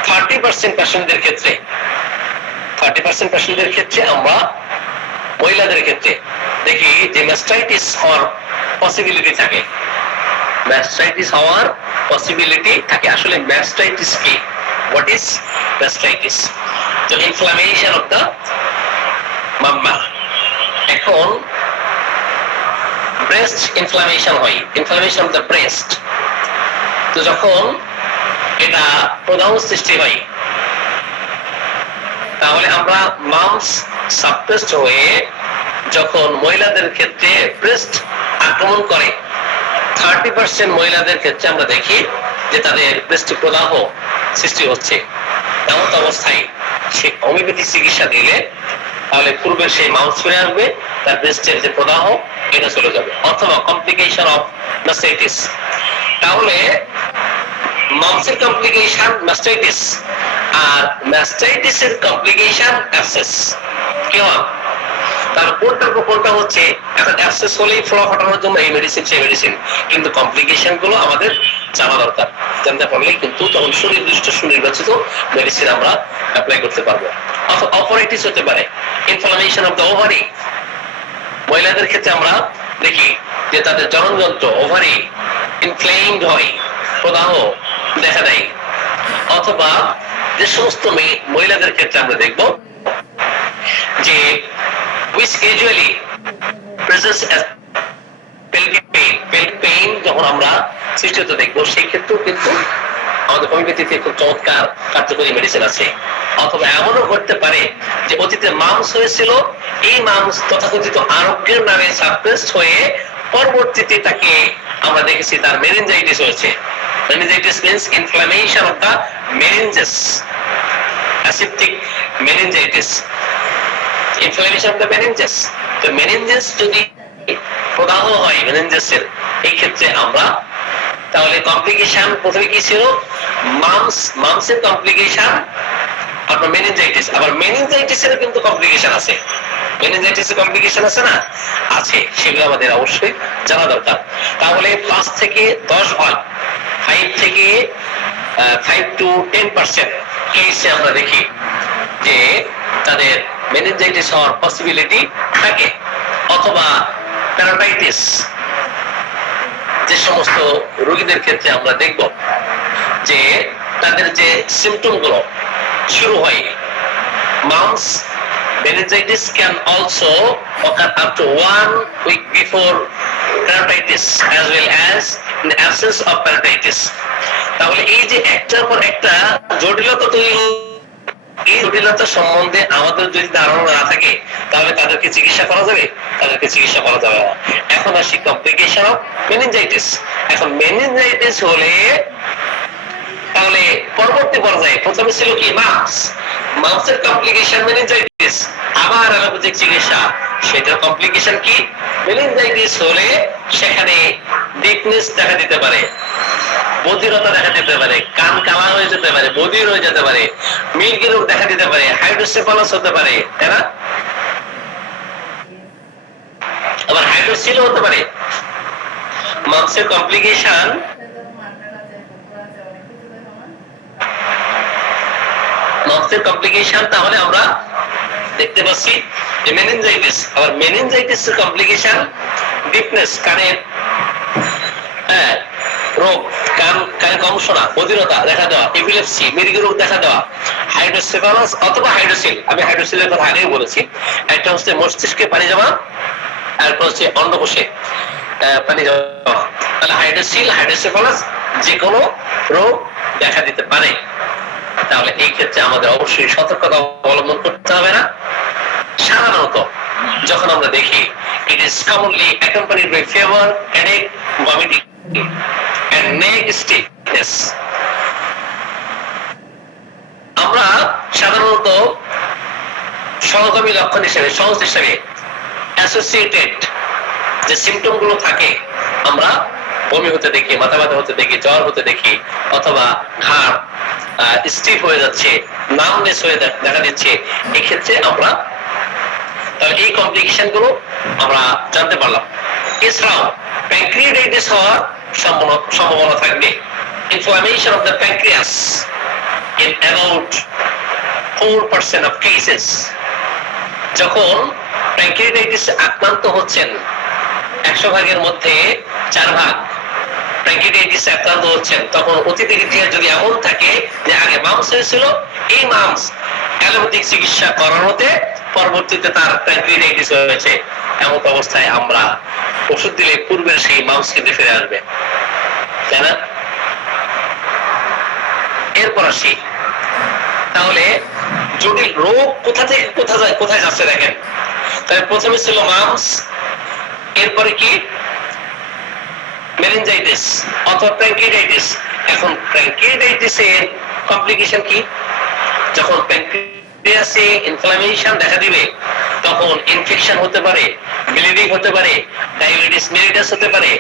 30% পেশেন্টদের ক্ষেত্রে 30% পেশেন্টদের ক্ষেত্রে আমরা মহিলাদের ক্ষেত্রে দেখি যে ম্যাস্টাইটিস হওয়ার পসিবিলিটি থাকে, ম্যাস্টাইটিস হওয়ার পসিবিলিটি থাকে। আসলে ম্যাস্টাইটিস কি? What is mastitis? তো ইনফ্লামেশন অফ দা মাম্মা। এখন ব্রেস্ট ইনফ্লামেশন হয়, ইনফ্লামেশন অফ দা ব্রেস্ট। তো যখন এটা প্রদাহ সৃষ্টি হয় তাহলে আমরা মামস সাপ্রেসড হয়ে যখন মহিলাদের ক্ষেত্রে ব্রেস্ট আক্রমণ করে 30% মহিলাদের ক্ষেত্রে আমরা দেখি যে তাদের ব্রেস্টে প্রদাহ সৃষ্টি হচ্ছে। এমন অবস্থায় সে হোমিওপ্যাথি চিকিৎসা দিলে তাহলে পূর্বের সেই মাউস ফিরে আসবে, তার ব্রেস্টের যে প্রদাহ এটা চলে যাবে, অথবা কমপ্লিকেশন অফ ম্যাস্টাইটিস। তাহলে মাউসের কমপ্লিকেশন ম্যাস্টাইটিস আর ম্যাস্টাইটিসের কমপ্লিকেশন অ্যাবসেস কি হয়? তার কোনটা হচ্ছে এখন অ্যাবসেস হলেই ফ্লো হটানোর জন্য এই মেডিসিন সেই মেডিসিন, কিন্তু কমপ্লিকেশন গুলো আমাদের জানা দরকার। জানতে পারলেই কিন্তু তখন সুনির্দিষ্ট সুনির্বাচিত মেডিসিন আমরা অ্যাপ্লাই করতে পারবো। অথবা অপারেটিস হতে পারে, ইনফ্লামেশন অফ দ্য ওভারি। মহিলাদের ক্ষেত্রে আমরা দেখি যে তাদের জননযন্ত্র ওভারি ইনফ্লেমড হয়, প্রদাহ দেখা দেয়। অথবা যে সমস্ত মহিলাদের ক্ষেত্রে আমরা দেখব যে which usually presents as pelvic pain, pelvic pain যখন আমরা সৃষ্টি হতে দেখবো সেই ক্ষেত্রেও কিন্তু আমাদের হোমিওপ্যাথিতে খুব চমৎকার কার্যকরী মেডিসিন আছে। অথবা এমনও ঘটতে পারে যে অতীতে মামস হয়েছিল, এই মামস তথাকথিত আরোগ্যের নামে সাপ্রেসড হয়ে পরবর্তীতে তাকে আমরা দেখেছি তার মেনিনজাইটিস হয়েছে। Meningitis means inflammation of the meninges, aseptic meningitis, inflammation of the meninges। তো meninges যদি প্রদাহ হয় মেনিনজাসের, এই ক্ষেত্রে আমরা তাহলে কমপ্লিকেশন প্রথমে কি ছিল? মামসের কমপ্লিকেশন, আপনার মেনিনজাইটিস। আবার মেনিনজাইটিসের কিন্তু কমপ্লিকেশন আছে, মেনিনজাইটিসের কমপ্লিকেশন আছে না? আছে, সেগুলো আমাদের অবশ্যই জানা দরকার। তাহলে 5 থেকে 10 ভাগ, 5 to 10% কেসে আমরা দেখি যে তাদের মেনিনজাইটিস হওয়ার পসিবিলিটি থাকে। অথবা প্যারাটাইটিস, যে সমস্ত রোগীদের ক্ষেত্রে আমরা দেখব যে তাদের যে সিম্পটম গুলো শুরু হয়, mum's meningitis can also occur up to 1 week before parotitis as well as in the absence of parotitis। তাহলে এই যে একটার পর একটা জটিলতা তৈরি, এই জটিলতা সম্বন্ধে আমাদের যদি ধারণা না থাকে তাহলে তাদেরকে চিকিৎসা করা যাবে? তাদেরকে চিকিৎসা করা যাবে না। এখন আসি কমপ্লিকেশন অফ মেনিনজাইটিস। এখন মেনিনজাইটিস হলে তাহলে পরবর্তী পর্যায়ে প্রথমে ছিল কি? মামসের কমপ্লিকেশন মেনিনজাইটিস, আবার অ্যালোপ্যাথিক চিকিৎসা, সেটার কমপ্লিকেশন কি? মেনিনজাইটিস হলে সেখানে ডিপনেস দেখা দিতে পারে, বধিরতা দেখা দিতে পারে, কান কালা হয়ে যেতে পারে, বধির হয়ে যেতে পারে, মিল্কি রোগ দেখা দিতে পারে, হাইড্রোসেফালাস হতে পারে, তাই না? আবার হাইড্রোসিল হতে পারে। মামসের কমপ্লিকেশন তাহলে আমরা দেখতে পাচ্ছি যে মেনিনজাইটিস। আবার মেনিনজাইটিস এর কমপ্লিকেশন ডিপনেস, কানের রোগ, কানে কম শোনা, বধিরতা দেখা দেওয়া, এপিলেপসি, মিল্কি রোগ দেখা দেওয়া, হাইড্রোসেফালাস অথবা হাইড্রোসিল। আমি হাইড্রোসিলের কথা আগেই বলেছি। একটা হচ্ছে মস্তিষ্কে পানি জমা, আর হচ্ছে অন্ডকোষে পানি জমা। তাহলে হাইড্রোসিল, হাইড্রোসেফালাস যে কোনো রোগ দেখা দিতে পারে। তাহলে এই ক্ষেত্রে আমাদের অবশ্যই সতর্কতা অবলম্বন করতে হবে না। সাধারণত যখন আমরা দেখি it is commonly accompanied by fever, headache, vomiting and neck stiffness। আমরা সাধারণত সহগামী লক্ষণ হিসেবে সহজ হিসেবে অ্যাসোসিয়েটেড যে সিমটম গুলো থাকে, আমরা বমি হতে দেখি, মাথা ব্যথা হতে দেখি, জ্বর হতে দেখি, অথবা ঘাড় স্টিফ হয়ে যাচ্ছে, নামনেস হয়ে দেখা দিচ্ছে, এক্ষেত্রে আমরা তাহলে এই কমপ্লিকেশন গুলো আমরা জানতে পারলাম। এছাড়াও প্যানক্রিয়াটাইটিস হওয়ার সম্ভাবনা থাকবে। Inflammation of the pancreas in about 4% of cases। যখন প্যানক্রিয়াটাইটিস আক্রান্ত হচ্ছেন 100 ভাগের মধ্যে 4 ভাগ প্যানক্রিয়াটাইটিস আক্রান্ত হচ্ছেন, তখন অতীতের ইতিহাস যদি এমন থাকে যে আগে মামস হয়েছিল, এই মামস অ্যালোপ্যাথিক চিকিৎসা করানোতে পরবর্তীতে তার প্যানক্রিয়াটাইটিস হয়েছে, এমন অবস্থায় আমরা ওষুধ দিলে পূর্বের সেই মামস কিন্তু ফিরে আসবে, তাই না? এরপর আসি, তাহলে জটিল রোগ কোথা থেকে কোথায় যাচ্ছে দেখেন। তাহলে প্রথমে ছিল মামস, এরপরে কি মেনিনজাইটিস অথবা প্যানক্রিয়াটাইটিস। এখন প্যানক্রিয়াটাইটিস এর কমপ্লিকেশন কি? যখন প্যানক্রিয়াসে ইনফ্লামেশন দেখা দিবে, তখন ইনফেকশন হতে পারে, ব্লিডিং হতে পারে, ডায়াবেটিস মেলিটাস হতে পারে,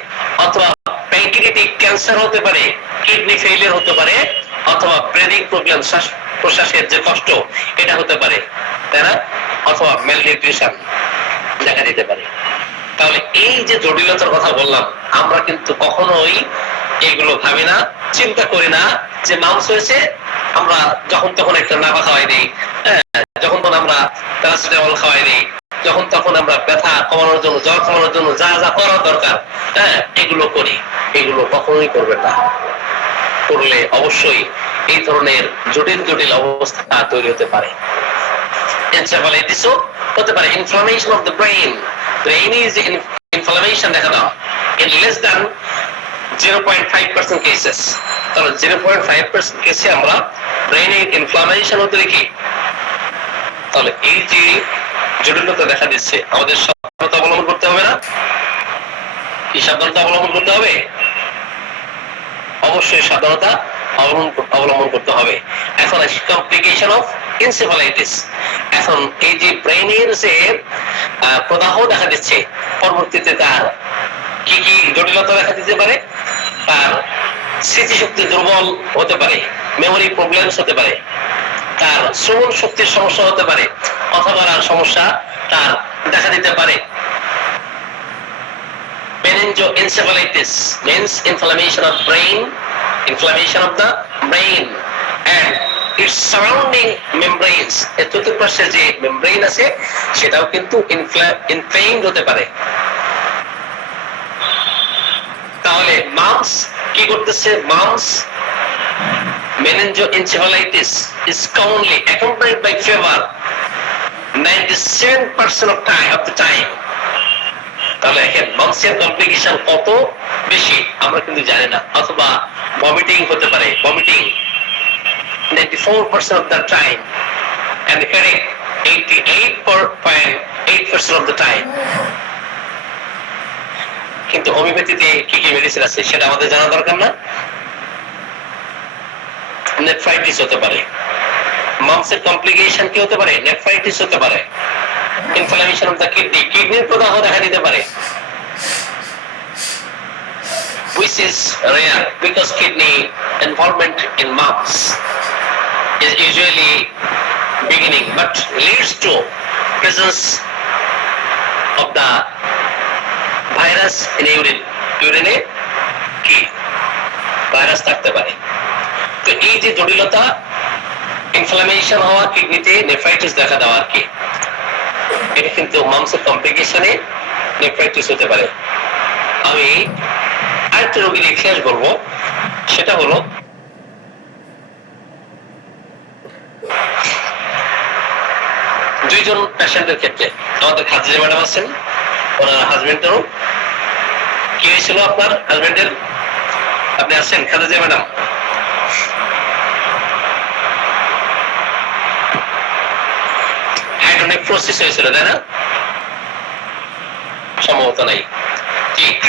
অথবা প্যানক্রিয়াটিক ক্যান্সার হতে পারে, কিডনি ফেইলিয়ার হতে পারে, অথবা ব্রিদিং প্রবলেম, শ্বাস প্রশ্বাসের যে কষ্ট এটা হতে পারে, তাই না? অথবা ম্যালনিউট্রিশন দেখা দিতে পারে। তাহলে এই যে জটিলতার কথা বললাম, আমরা কিন্তু কখনোই এগুলো ভাবি না, চিন্তা করি না যে মাংস হয়েছে আমরা যখন তখন একটা নাভা খাওয়াই দিই, যখন তখন আমরা প্যারাসিটামল খাওয়াই দিই, যখন তখন আমরা ব্যথা কমানোর জন্য, জ্বর কমানোর জন্য যা যা করা দরকার এগুলো করি। এগুলো কখনোই করবেন না। করলে অবশ্যই এই ধরনের জটিল জটিল অবস্থা তৈরি হতে পারে। এনসেফালাইটিসও হতে পারে। Inflammation of the brain, brain is inflammation দেখা দাও ইন লেস দ্যান 0.5% কেসেস। তাহলে 0.5% কেসে আমরা ব্রেইনের ইনফ্লামেশন হতে দেখি। তাহলে এই যে জটিলতা দেখা দিচ্ছে, আমাদের সাবধানতা অবলম্বন করতে হবে না? কি সাবধানতা অবলম্বন করতে হবে? অবশ্যই সাবধানতা অবলম্বন করতে হবে। এখন আসি কমপ্লিকেশন অফ এনসেফালাইটিস। এখন এই যে ব্রেইনের যে প্রদাহ দেখা দিচ্ছে, পরবর্তীতে তার কি কি জটিলতা দেখা দিতে পারে? তার স্মৃতিশক্তি দুর্বল হতে পারে, মেমোরি প্রবলেমস হতে পারে, তার শ্রবণ শক্তির সমস্যা হতে পারে, অথবা সমস্যা তার দেখা দিতে পারে। Meningoencephalitis means inflammation of the brain and its surrounding membranes। এর চতুর্পাশে যে মেমব্রেন আছে সেটাও কিন্তু ইনফ্লেমড হতে পারে। তাহলে মামস কি করতেছে? Mum's meningoencephalitis is commonly accompanied by fever 97% of the time। তাহলে এখন মামসের কমপ্লিকেশন কত বেশি আমরা কিন্তু জানি না। অথবা ভমিটিং হতে পারে, vomiting 94% of the time and headache 88.8% of the time। কিন্তু হোমিওপ্যাথিতে কি কি মেডিসিন আছে সেটা আমাদের জানা দরকার না? নেফ্রাইটিস হতে পারে। মামসের কমপ্লিকেশন কি হতে পারে? নেফ্রাইটিস হতে পারে। ইনফ্লামেশন অফ দ্য কিডনি, কিডনির প্রদাহ দেখা দিতে পারে, which is rare because kidney involvement in mumps is usually beginning but leads to presence of the virus in urine। ইউরিনে কি ভাইরাস থাকতে পারে। তো এই যে জটিলতা, ইনফ্লামেশন হওয়া, কিডনিতে নেফ্রাইটিস দেখা দেওয়া আর কি, এটা কিন্তু মামসের কমপ্লিকেশনে নেফ্রাইটিস হতে পারে। আমি আরেকটা রোগীর ইতিহাস বলবো, সেটা হলো দুইজন পেশেন্টের ক্ষেত্রে। আমাদের খাদিজা ম্যাডাম আছেন, ওনার হাজবেন্ডেরও কি হয়েছিল? আপনার হাজবেন্ডের, আপনি আছেন খাদিজা ম্যাডাম? হাইড্রোনেফ্রোসিস হয়েছিল, তাই না? সম্ভবত নাই,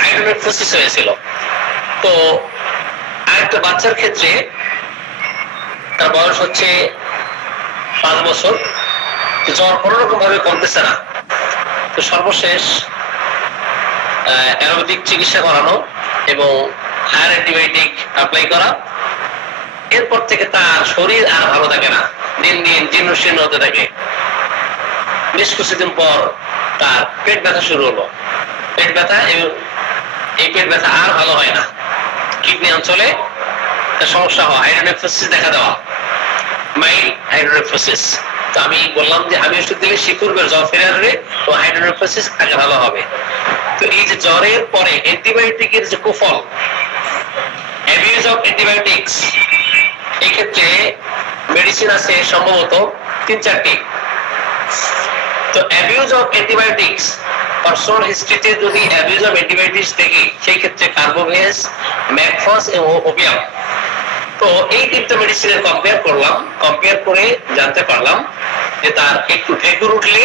হাইড্রোনেফ্রোসিস হয়েছিল। তো আরেকটা বাচ্চার ক্ষেত্রে তার বয়স হচ্ছে 5 বছর, জ্বর কোনো রকম ভাবে কমতেছে না। তো সর্বশেষ অ্যালোপ্যাথিক চিকিৎসা করানো এবং হায়ার অ্যান্টিবায়োটিক অ্যাপ্লাই করা। এরপর থেকে তার শরীর আর ভালো থাকে না, দিন দিন জীর্ণ শীর্ণ হতে থাকে। বেশ কিছুদিন পর তার পেট ব্যথা শুরু হলো। পেট ব্যথা, এই পেট ব্যথা আর ভালো হয় না, কিডনি অঞ্চলে সমস্যা হয়, হাইড্রোনেফ্রোসিস দেখা দেওয়া, মাইল্ড হাইড্রোনেফ্রোসিস। তো আমি বললাম যে আমি ওষুধ দিলে শিকুরবের জ্বর ফিরে আসবে, তো হাইড্রোনেফ্রোসিস আগে ভালো হবে। তো এই যে জ্বরের পরে অ্যান্টিবায়োটিকের যে কুফল, অ্যাবিউজ অফ অ্যান্টিবায়োটিক্স, এই ক্ষেত্রে মেডিসিন আছে সম্ভবত 3-4টি। তো অ্যাবিউজ অফ অ্যান্টিবায়োটিক্স, পার্সোনাল হিস্ট্রিতে যদি অ্যাবিউজ অফ অ্যান্টিবায়োটিক্স দেখি, সেই ক্ষেত্রে কার্বোভেজ, ম্যাকফস এবং ওপিয়াম। তো এই তিনটা মেডিসিনের কম্পেয়ার করলাম, কম্পেয়ার করে জানতে পারলাম যে তার একটু ঢেকুর উঠলে,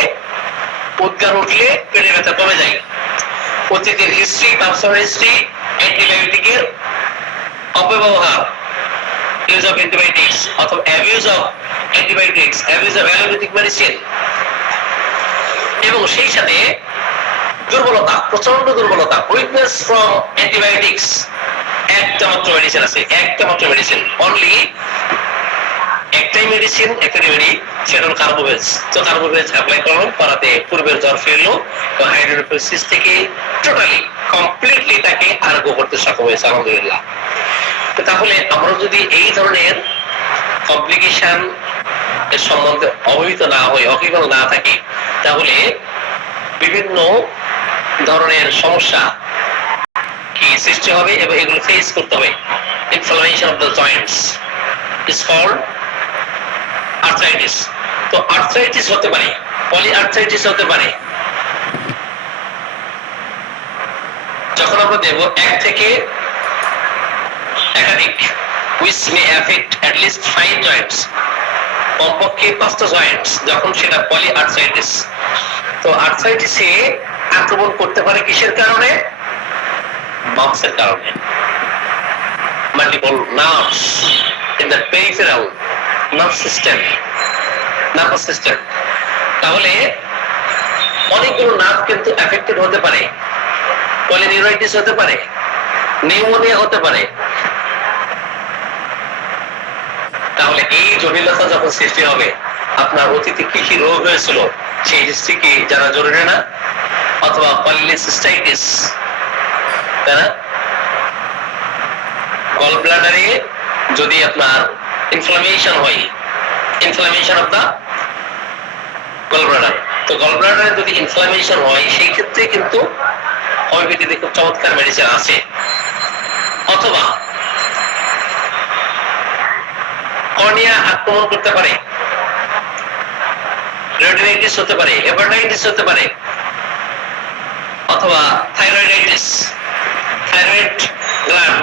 উদ্গার উঠলে পেটে ব্যথা কমে যায়। অতীতের হিস্ট্রি, পার্সোনাল হিস্ট্রি, অ্যান্টিবায়োটিকের অপব্যবহার, ইউজ অফ অ্যান্টিবায়োটিক্স অথবা abuse of antibiotics, abuse of allopathic medicine, এবং সেই সাথে দুর্বলতা, প্রচন্ড দুর্বলতা, উইকনেস ফ্রম অ্যান্টিবায়োটিক্স। একটা মাত্র মেডিসিন আছে, একটা মাত্র মেডিসিন, অনলি একটাই মেডিসিন, একটা রেমেডি, সেটা হলো কার্বোভেজ। তো কার্বোভেজ অ্যাপ্লাই করলাম, করাতে পূর্বের জ্বর ফিরলো, তো হাইড্রোনেফ্রোসিস থেকে টোটালি কমপ্লিটলি তাকে আরোগ্য করতে সক্ষম হয়েছে, আলহামদুলিল্লাহ। তাহলে আমরা যদি এই ধরনের কমপ্লিকেশন এর সম্বন্ধে অবহিত না হই, অকিবল না থাকি, তাহলে বিভিন্ন ধরনের সমস্যা কি সৃষ্টি হবে এবং এগুলো ফেস করতে হবে। Inflammation of the joints is called arthritis. তো আর্থ্রাইটিস হতে পারে, পলি আর্থ্রাইটিস হতে পারে। যখন আমরা দেব এক থেকে একাধিক, which may affect at least 5 joints, কমপক্ষে 5টা জয়েন্টস, যখন সেটা পলি আর্থ্রাইটিস। তো আর্থ্রাইটিসে আক্রমণ করতে পারে কিসের কারণে? বাম্পসের কারণে। Multiple nerves in the peripheral nerve system, nervous system. তাহলে অনেকগুলো নার্ভ কিন্তু এফেক্টেড হতে পারে, পলিনিউরাইটিস হতে পারে, নিউমোনিয়া হতে পারে। তাহলে এই জটিলতা যখন সৃষ্টি হবে, আপনার অতীতে কি কি রোগ হয়েছিল সেই হিস্ট্রি কি জানা জরুরি না? অথবা পলিসিস্টাইটিস, তাই না? গল ব্লাডারে যদি আপনার ইনফ্লামেশন হয়, inflammation of the gall bladder, তো গল ব্লাডারে যদি ইনফ্লামেশন হয়, সেই ক্ষেত্রে কিন্তু হোমিওপ্যাথিতে খুব চমৎকার মেডিসিন আছে। অথবা কর্নিয়া আক্রমণ করতে পারে, রেটিনাইটিস হতে পারে, হেপাটাইটিস হতে পারে, অথবা থাইরয়েডাইটিস, থাইরয়েড গ্ল্যান্ড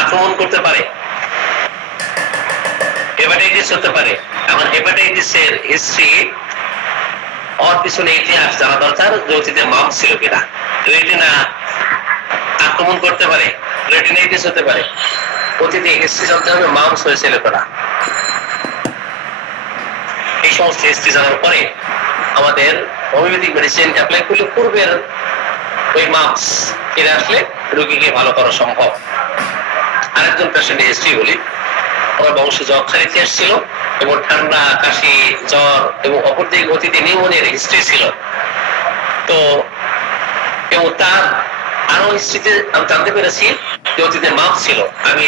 আক্রমণ করতে পারে, হেপাটাইটিস হতে পারে। এখন হেপাটাইটিসের হিস্ট্রি ওর পিছনে ইতিহাস জানা দরকার, অতীতে মাম্পস ছিল কিনা। রেটিনা আক্রমণ করতে পারে, রেটিনাইটিস হতে পারে, অতীতে হিস্ট্রি জানতে হবে, মাম্পস হয়েছিল কিনা। এই সমস্ত হিস্ট্রি জানার পরে আমাদের হোমিওপ্যাথিক মেডিসিন অ্যাপ্লাই করলে পূর্বের ওই মাম্পস ফিরে আসলে রোগীকে ভালো করা সম্ভব। আরেকজন পেশেন্টের হিস্ট্রি বলি। ওনার বংশে যক্ষারিতে এসেছিল এবং ঠান্ডা, কাশি, জ্বর এবং অপরদিকে অতীতে নিউমোনিয়ার হিস্ট্রি ছিল। তো এবং তার আরো হিস্ট্রিতে আমি জানতে পেরেছি যে অতীতে মাম্পস ছিল। আমি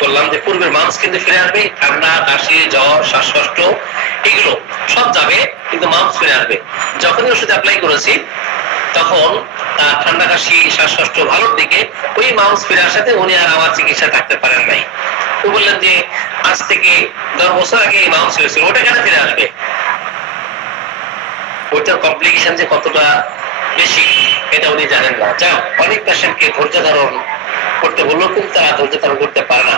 বললাম যে পূর্বের মাম্পস কিন্তু ফিরে আসবে, ঠান্ডা, কাশি, জ্বর, শ্বাসকষ্ট এগুলো সব যাবে, কিন্তু মাম্পস ফিরে আসবে। যখনই ওষুধ অ্যাপ্লাই করেছি তখন তার ঠান্ডা, কাশি, শ্বাসকষ্ট ভালোর দিকে, ওই মাম্পস ফিরে আসাতে উনি আর আমার চিকিৎসা থাকতে পারেন নাই। তো বললেন যে আজ থেকে 10 বছর আগে এই মাম্পস হয়েছিল, ওটা কেন ফিরে আসবে? ওইটার কমপ্লিকেশন যে কতটা বেশি এটা উনি জানেন না। যা অনেক পেশেন্টকে ধৈর্য ধারণ করতে বললো, কিন্তু তারা ধৈর্য ধারণ করতে পারে না।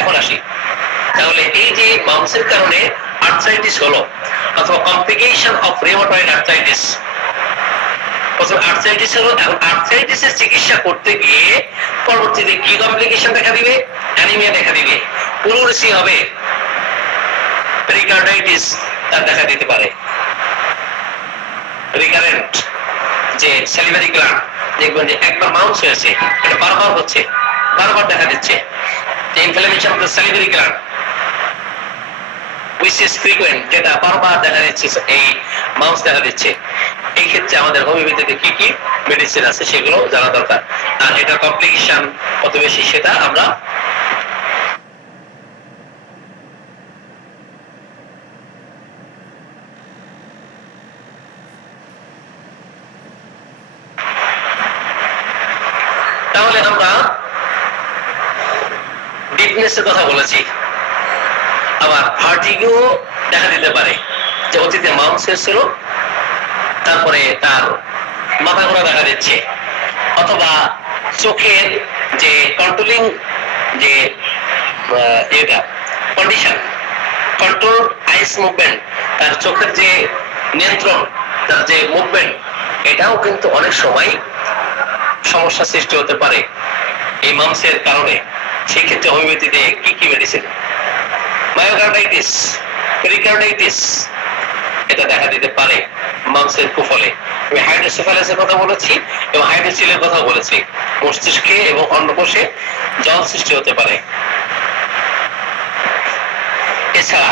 এখন আসি, তাহলে এই যে মাম্পসের কারণে আর্থ্রাইটিস হলো, অথবা complication of rheumatoid arthritis, arthritis হলো। এখন আর্থ্রাইটিসের চিকিৎসা করতে গিয়ে পরবর্তীতে কি কমপ্লিকেশন দেখা দিবে? অ্যানিমিয়া দেখা দিবে, প্লুরিসি হবে, পেরিকার্ডাইটিস, তার দেখা দিতে পারে। রিকারেন্ট যে স্যালিভারি গ্ল্যান্ড, দেখবেন যে একবার মাউস হয়েছে, এটা বারবার হচ্ছে, বারবার দেখা দিচ্ছে, যে inflammation of the salivary gland which is frequent, যেটা বারবার দেখা দিচ্ছে, এই মাউস দেখা দিচ্ছে। এই ক্ষেত্রে আমাদের হোমিওপ্যাথিতে কি কি মেডিসিন আছে সেগুলো জানা দরকার, আর এটা কমপ্লিকেশন কত বেশি সেটা আমরা তাহলে আমরা ডিপনেসের কথা বলেছি। আবার ভার্টিগো দেখা দিতে পারে, যে অতীতে মাউস হয়েছিল তারপরে তার মাথা ঘোরা দেখা দিচ্ছে, অথবা চোখের যে কন্ট্রোলিং যে এটা কন্ডিশন, কন্ট্রোল আইস মুভমেন্ট, তার চোখের যে নিয়ন্ত্রণ, তার যে মুভমেন্ট, এটাও কিন্তু অনেক সময় সমস্যা সৃষ্টি হতে পারে এই মাউসের কারণে। সেই ক্ষেত্রে হোমিওপ্যাথিতে কি কি মেডিসিন, মায়োকার্ডাইটিস, পেরিকার্ডাইটিস, এটা দেখা দিতে পারে মাংসের কুফলে। আমি হাইড্রোসেফালাসের কথা বলেছি এবং হাইড্রোসিলের কথা বলেছি। মস্তিষ্কে এবং অন্ডকোষে জল সৃষ্টি হতে পারে। এছাড়া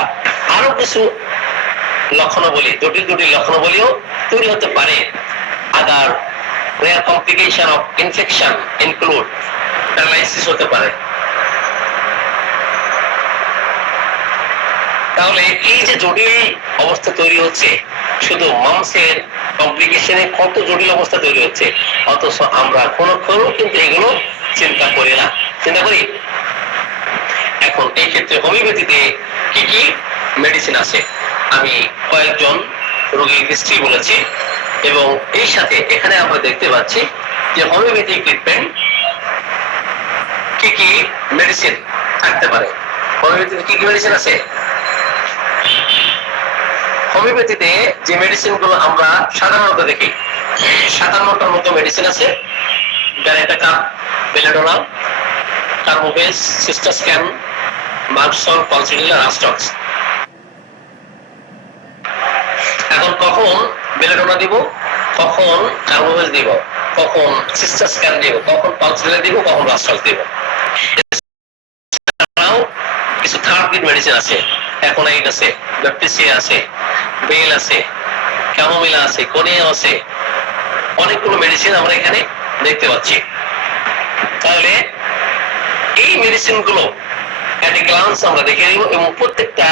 আরো কিছু লক্ষণাবলী, জটিল জটিল লক্ষণাবলীও তৈরি হতে পারে। Other rare complication of infection include paralysis হতে পারে। তাহলে এই যে জটিল অবস্থা তৈরি হচ্ছে, শুধু মাংসের কমপ্লিকেশনে কত জটিল অবস্থা তৈরি হচ্ছে, অথচ আমরা কোনো কিন্তু এগুলো চিন্তা করি না। চিন্তা করি? এখন এই ক্ষেত্রে হোমিওপ্যাথিতে কি কি মেডিসিন আছে আমি কয়েকজন রোগীর হিস্ট্রি বলেছি, এবং এই সাথে এখানে আমরা দেখতে পাচ্ছি যে হোমিওপ্যাথিক ট্রিটমেন্ট কি কি মেডিসিন থাকতে পারে। হোমিওপ্যাথিতে কি কি মেডিসিন আছে? হোমিওপ্যাথিতে যে মেডিসিন গুলো আমরা সাধারণত দেখি, 57টার মতো মেডিসিন আছে। ব্যারেটাকা, বেলাডোনা, কার্বোভেজ, সিস্টাস্ক্যান, মার্কসল, পলসিডিল, রাস্টক্স। এখন কখন বেলাডোনা দিব, কখন কার্বোভেজ দিব, কখন সিস্টাস্ক্যান দিব, কখন পলসিডিল দিব, কখন রাস্টক্স দিব। কিছু থার্ড গ্রেড মেডিসিন আছে, অ্যাকোনাইট আছে, ব্যাপটিসিয়া আছে, বেল আছে, ক্যামোমিলা আছে, কোনিয়া আছে, অনেকগুলো মেডিসিন আমরা এখানে দেখতে পাচ্ছি। তাহলে এই মেডিসিন গুলো এট এ গ্লান্স আমরা দেখে নিব, এবং প্রত্যেকটা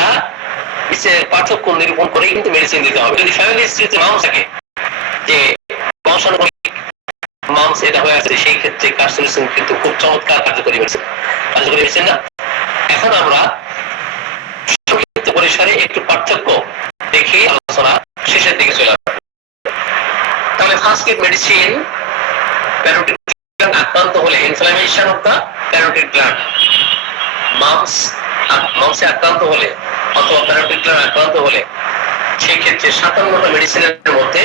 পার্থক্য নিরূপণ করে কিন্তু মেডিসিন দিতে হবে। যদি ফ্যামিলি হিস্ট্রিতে মাউস থাকে, যে বংশানুক্রমিক মাউস এটা হয়ে আছে, সেই ক্ষেত্রে কার্সিনোসিন কিন্তু খুব চমৎকার কার্যকরী মেডিসিন না। এখন আমরা সংক্ষিপ্ত পরিসরে একটু পার্থক্য দেখে আলোচনা শেষের দিকে চলে আসবো। তাহলে first aid medicine, parotid gland আক্রান্ত হলে, inflammation of the parotid gland, মাউসে আক্রান্ত হলে অথবা প্যারোটিড গ্ল্যান্ড আক্রান্ত হলে, সেই ক্ষেত্রে 57টা মেডিসিনের মধ্যে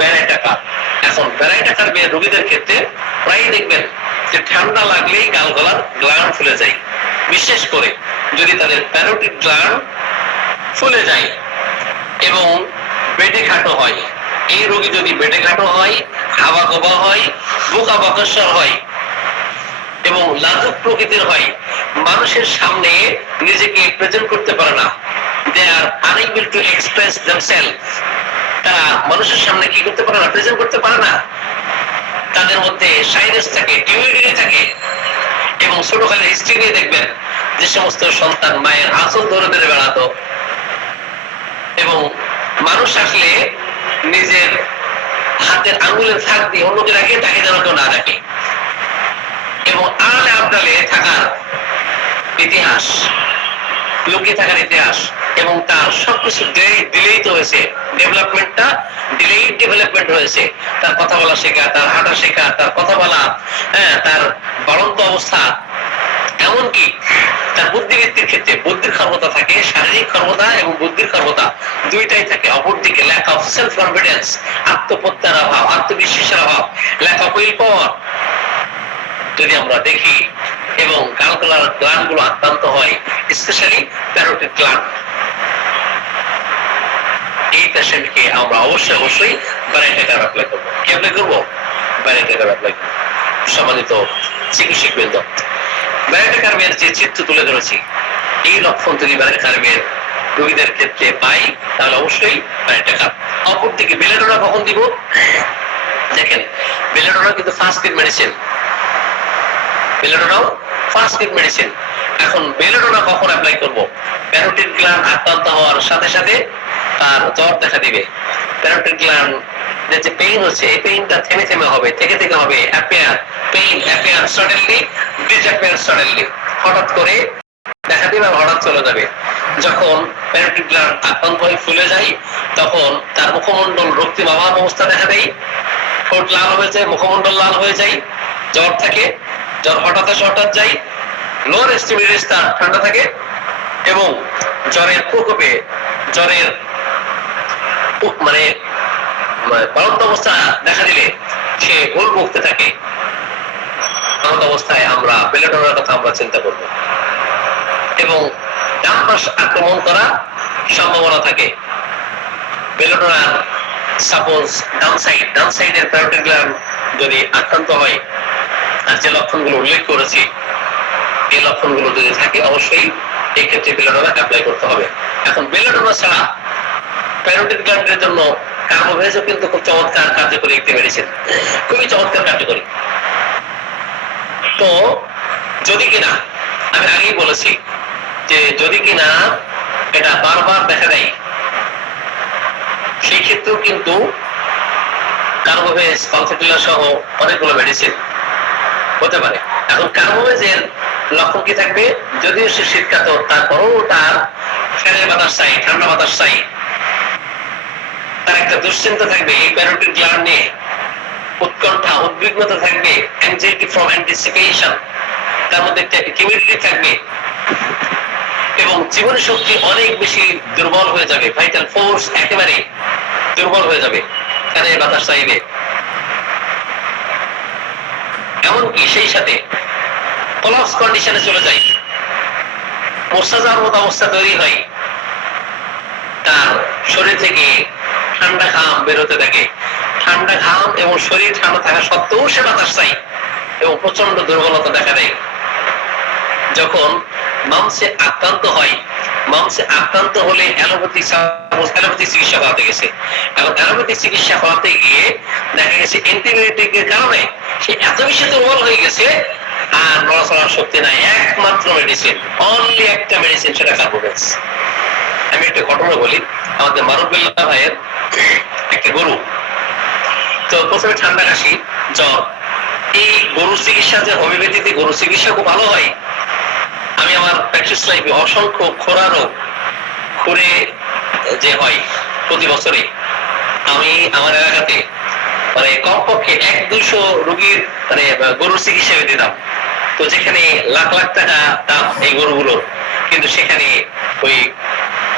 ব্যারাইটাকা। এখন ব্যারাইটাকার রোগীদের ক্ষেত্রে প্রায় দেখবেন যে ঠান্ডা লাগলেই গাল গলার গ্ল্যান্ড ফুলে যায়, বিশেষ করে যদি তাদের প্যারোটিড গ্ল্যান্ড ফুলে যায় এবং পেটে খাটো হয়। এই রোগী যদি পেটে খাটো হয়, হাবা গোবা হয়, বুকা বাকস্বর হয় এবং লাজুক প্রকৃতির হয়, মানুষের সামনে নিজেকে প্রেজেন্ট করতে পারে না, they are unable to express themselves, তারা মানুষের সামনে কি করতে পারে না, প্রেজেন্ট করতে পারে না। তাদের মধ্যে শাইনেস থাকে, টিমিডিটি থাকে, এবং ছোটখাটো হিস্ট্রি নিয়ে দেখবেন যে সমস্ত সন্তান মায়ের আঁচল ধরে ধরে বেড়াতো, এবং মানুষ আসলে নিজের হাতের আঙ্গুলের ফাঁক দিয়ে অন্যকে রাখে, তাকে যেন কেউ না রাখে, এবং আড়ালে আবডালে থাকার ইতিহাস, লুকিয়ে থাকার ইতিহাস, এবং তার সবকিছু ডিলেইড হয়েছে, ডেভেলপমেন্টটা ডিলেইড ডেভেলপমেন্ট হয়েছে। তার কথা বলা শেখা, তার হাঁটা শেখা, তার কথা বলা, তার বাড়ন্ত অবস্থা, এমনকি তার বুদ্ধিবৃত্তির ক্ষেত্রে বুদ্ধির ক্ষমতা থাকে, শারীরিক ক্ষমতা এবং বুদ্ধির ক্ষমতা দুইটাই থাকে। অপরদিকে ল্যাক অফ সেলফ কনফিডেন্স, আত্মপ্রত্যয়ের অভাব, আত্মবিশ্বাসের অভাব, ল্যাক অফ উইল পাওয়ার যদি আমরা দেখি, এবং গালগলার গ্ল্যান্ড গুলো আক্রান্ত হয়, স্পেশালি প্যারোটিড গ্ল্যান্ড। এই পেশেন্টকে আমরা অবশ্যই ব্যারাইটেকার অ্যাপ্লাই করবো। কি অ্যাপ্লাই করবো? ব্যারাইটেকার অ্যাপ্লাই করবো। সম্মানিত চিকিৎসক বৃন্দ, ব্যারাইটেকার্মের যে চিত্র তুলে ধরেছি, এই লক্ষণ যদি ব্যারাইটেকার্মের রোগীদের ক্ষেত্রে পাই তাহলে অবশ্যই ব্যারাইটেকার। অপরদিকে বেলেডোনা কখন দিব? দেখেন, বেলেডোনা কিন্তু ফার্স্ট এড মেডিসিন, বেলেডোনাও ফার্স্ট এড মেডিসিন। এখন বেলেডোনা কখন অ্যাপ্লাই করব? প্যারোটিড গ্ল্যান্ড আক্রান্ত হওয়ার সাথে সাথে তার জ্বর দেখা দিবে। প্যারোটিড গ্ল্যান্ড যে পেইন হচ্ছে, এই পেইনটা থেমে থেমে হবে, থেকে থেকে হবে, appear pain, appear suddenly, disappear suddenly, হঠাৎ করে দেখা দিবে আর হঠাৎ চলে যাবে। যখন প্যারোটিড গ্ল্যান্ড আক্রান্ত হয়ে ফুলে যায় তখন তার মুখমণ্ডল রক্তিম অভাব অবস্থা দেখা দেয়, ঠোঁট লাল হয়ে যায়, মুখমণ্ডল লাল হয়ে যায়, জ্বর থাকে, জ্বর হঠাৎ আসে হঠাৎ যায়, লোয়ার এক্সট্রিমিটিস তার ঠান্ডা থাকে এবং জ্বরের প্রকোপে জ্বরের মানে বাড়ন্ত অবস্থা দেখা দিলে সে গোল বকতে থাকে। এমন অবস্থায় আমরা বেলেডোনার কথা আমরা চিন্তা করব এবং ডান পাশ আক্রমণ করার সম্ভাবনা থাকে। বেলেডোনার সাপোজ ডান সাইডের প্যারোটিড গ্ল্যান্ড যদি আক্রান্ত হয় আর যে লক্ষণগুলো উল্লেখ করেছি এই লক্ষণগুলো যদি থাকে অবশ্যই এই ক্ষেত্রে বেলেডোনা অ্যাপ্লাই করতে হবে। এখন বেলেডোনা ছাড়া প্যারোটিড গ্ল্যান্ডের জন্য কার্বোভেজও কিন্তু খুব চমৎকার কার্যকরী একটি মেডিসিন, খুবই চমৎকার কার্যকরী। তো যদি কিনা আমি আগেই বলেছি যে যদি কিনা এটা বারবার দেখা দেয় সেই ক্ষেত্রেও কিন্তু কার্বোভেজ, কনসেন্ট্রেশন সহ অনেকগুলো মেডিসিন হতে পারে। এখন কার্বোভেজের লক্ষণ কি থাকবে? যদিও সে শীতকাতর তারপরেও তার ফ্যানের বাতাস চাই, ঠান্ডা বাতাস চাই, তার একটা দুশ্চিন্তা থাকবে এই প্যারোটিড গ্ল্যান্ড নিয়ে, উৎকণ্ঠা উদ্বিগ্নতা থাকবে, অ্যাংজাইটি ফ্রম অ্যান্টিসিপেশন, তার মধ্যে একটা টিমিডিটি থাকবে এবং জীবনী শক্তি অনেক বেশি দুর্বল হয়ে যাবে, ভাইটাল ফোর্স একেবারে দুর্বল হয়ে যাবে, ফ্যানের বাতাস চাইবে। এমনকি সেই সাথে কোলাপস কন্ডিশনে চলে যায়, মশা যাওয়ার মতো অবস্থা তৈরি হয়, তার শরীর থেকে ঠান্ডা ঘাম বেরোতে থাকে, ঠান্ডা ঘাম এবং শরীর ঠান্ডা থাকা সত্ত্বেও সে বাতাস চাই এবং প্রচন্ড দুর্বলতা দেখা দেয়। যখন মাংসে আক্রান্ত হয়, মাংসে আক্রান্ত হলে অ্যালোপ্যাথিক চিকিৎসা করাতে গেছে। এখন অ্যালোপ্যাথিক চিকিৎসা করাতে গিয়ে দেখা গেছে অ্যান্টিবায়োটিকের কারণে সে এত বেশি দুর্বল হয়ে গেছে আর নড়াচড়ার শক্তি নাই। একমাত্র মেডিসিন, অনলি একটা মেডিসিন, সেটা কার্বোভেজ। আমি একটা ঘটনা বলি, আমাদের মারুফুল্লাহ ভাইয়ের একটা গরু, তো প্রথমে ঠান্ডা কাশি জ্বর, এই গরু চিকিৎসা যে হোমিওপ্যাথিতে গরু চিকিৎসা খুব ভালো হয়। আমি আমার প্র্যাকটিস লাইফে অসংখ্য খোরা রোগ, খুরে যে হয় প্রতি বছরে, আমি আমার এলাকাতে মানে কমপক্ষে 100-200 রোগীর মানে গরুর চিকিৎসা দিতাম। তো যেখানে লাখ লাখ টাকা দাম এই গরুগুলোর, কিন্তু সেখানে ওই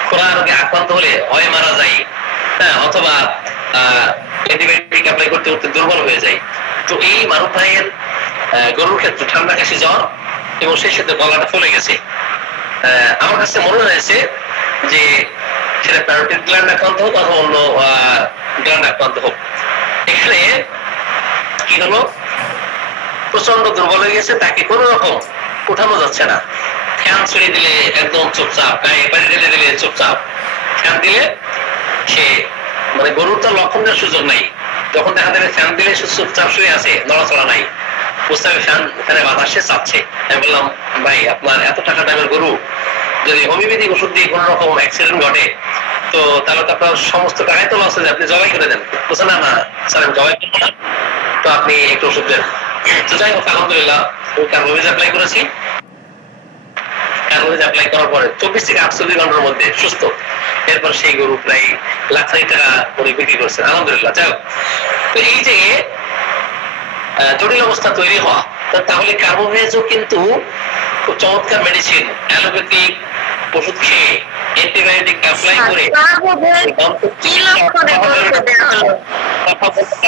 খোরা রোগে আক্রান্ত হলে হয় মারা যায়, হ্যাঁ, অথবা অ্যান্টিবায়োটিক অ্যাপ্লাই করতে করতে দুর্বল হয়ে যায়। তো এই মারুফ ভাইয়ের গরুর ক্ষেত্রে ঠান্ডা কাশি জ্বর এবং সেই সাথে গলাটা ফুলে গেছে। আমার কাছে মনে হয়েছে যে সেটা প্যারোটিড গ্ল্যান্ড আক্রান্ত হোক অথবা অন্য গ্ল্যান্ড আক্রান্ত হোক। এখানে কি হলো, প্রচন্ড দুর্বল হয়ে গেছে, তাকে কোনো রকম উঠানো যাচ্ছে না। ফ্যান ছেড়ে দিলে একদম চুপচাপ, গায়ে পানি ঢেলে দিলে চুপচাপ, ফ্যান দিলে সে মানে গরুর তো লক্ষণ দেওয়ার সুযোগ নাই। যখন দেখা যাবে ফ্যান দিলে সে চুপচাপ শুয়ে আছে, নড়াচড়া নাই, বুঝতে হবে ফ্যানে বাতাসে চাপছে। আমি বললাম, ভাই আপনার এত টাকা দামের গরু, যদি হোমিওপ্যাথিক ওষুধ দিয়ে কোনো রকম অ্যাক্সিডেন্ট ঘটে তো তাহলে তো আপনার সমস্ত টাকাই তো লস হয়ে যায়, আপনি জবাই করে দেন। বলছে না না স্যার, আমি জবাই করবো না, তো আপনি একটু ওষুধ দেন। তো যাই হোক, আলহামদুলিল্লাহ কার্বোভেজ অ্যাপ্লাই করেছি। কার্বোভেজ অ্যাপ্লাই করার পরে 24 থেকে 48 ঘন্টার মধ্যে সুস্থ। এরপর সেই গরু প্রায় লাখ টাকা করে বিক্রি করছে, আলহামদুলিল্লাহ। যাই হোক, তো এই যে জটিল অবস্থা তৈরি হওয়া, তাহলে কার্বোভেজও কিন্তু খুব চমৎকার মেডিসিন। অ্যালোপ্যাথিক ওষুধ খেয়ে অ্যান্টিবায়োটিক অ্যাপ্লাই করে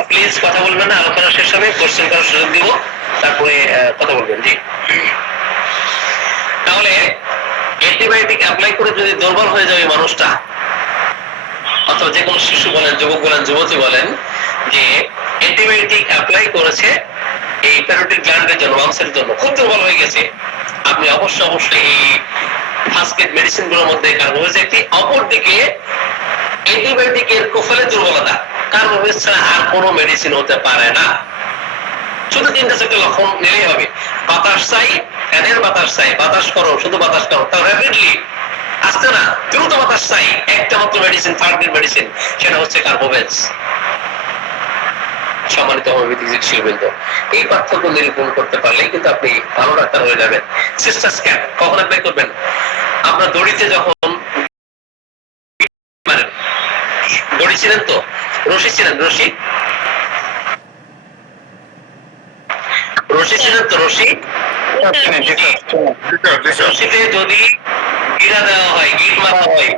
প্লিজ কথা বলবেন না, আলোচনা শেষ হবে, কোশ্চেন করার সুযোগ দিব, তারপরে কথা বলবেন। জি, তাহলে অ্যান্টিবায়োটিক অ্যাপ্লাই করে যদি দুর্বল হয়ে যাবে মানুষটা, অথবা যে কোনো শিশু বলেন, যুবক বলেন, যুবতী বলেন, যে অ্যান্টিবায়োটিক অ্যাপ্লাই করেছে এই প্যারোটিড গ্ল্যান্ডের জন্য, মাংসের জন্য, খুব দুর্বল হয়ে গেছে, আপনি অবশ্যই এই ফার্স্ট এড মেডিসিন গুলোর মধ্যে কার্বোভেজ একটি, অপরদিকে অ্যান্টিবায়োটিকের কুফলে দুর্বলতা, কার্বোভেজ ছাড়া আর কোনো মেডিসিন হতে পারে না। শুধু তিনটা চারটে লক্ষণ নিলেই হবে। বাতাস চাই, ফ্যানের বাতাস চাই, বাতাস করো, শুধু বাতাস করো, তাও র্যাপিডলি, আসতে না, দ্রুত বাতাস চাই, একটা মাত্র মেডিসিন, থার্ড গ্রেড মেডিসিন, সেটা হচ্ছে কার্বোভেজ। সম্মানিত হোমিওপ্যাথিক চিকিৎসকবৃন্দ, এই পার্থক্য নিরূপণ করতে পারলেই কিন্তু আপনি ভালো ডাক্তার হয়ে যাবেন। সিস্টার স্ক্যান কখন অ্যাপ্লাই করবেন? আপনার দড়িতে যখন মারেন, দড়ি ছিলেন তো, রশি ছিলেন, রশি ছিলেন তো, রশি, রশিতে যদি গিরা দেওয়া হয়, গিট মারা হয়,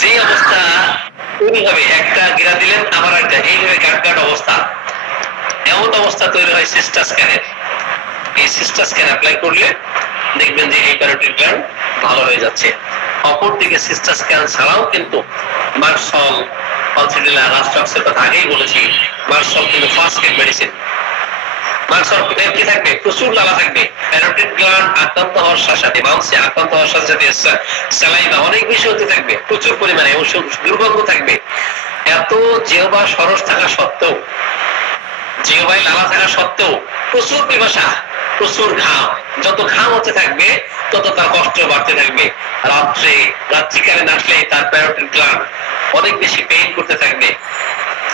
যে অবস্থা তৈরি হবে, একটা গিরা দিলেন আবার একটা, এইভাবে গাট গাট অবস্থা, এমন অবস্থা তৈরি হয় সিস্টার স্ক্যানের। এই সিস্টার স্ক্যান অ্যাপ্লাই করলে দেখবেন যে এই প্যারোটিড গ্ল্যান্ড ভালো হয়ে যাচ্ছে। অপরদিকে সিস্টার স্ক্যান ছাড়াও কিন্তু মার্সল, কলসিডিলা, রাস্টক্সের কথা আগেই বলেছি, মার্সল কিন্তু ফার্স্ট এড মেডিসিন। মার্সল কি থাকবে? প্রচুর লালা থাকবে। প্যারোটিড গ্ল্যান্ড আক্রান্ত হওয়ার সাথে সাথে, মাংসে আক্রান্ত হওয়ার সাথে সাথে স্যালাইভা অনেক বেশি হতে থাকবে, প্রচুর পরিমাণে, এবং দুর্গন্ধ থাকবে। এত জিহ্বা সরস থাকা সত্ত্বেও, জিহ্বায় লালা থাকা সত্ত্বেও প্রচুর পিপাসা, প্রচুর ঘাম, যত ঘাম হতে থাকবে তত তার কষ্ট বাড়তে থাকবে। রাত্রিকালে আসলে তার প্যারোটিড গ্ল্যান্ড অনেক বেশি পেইন করতে থাকবে।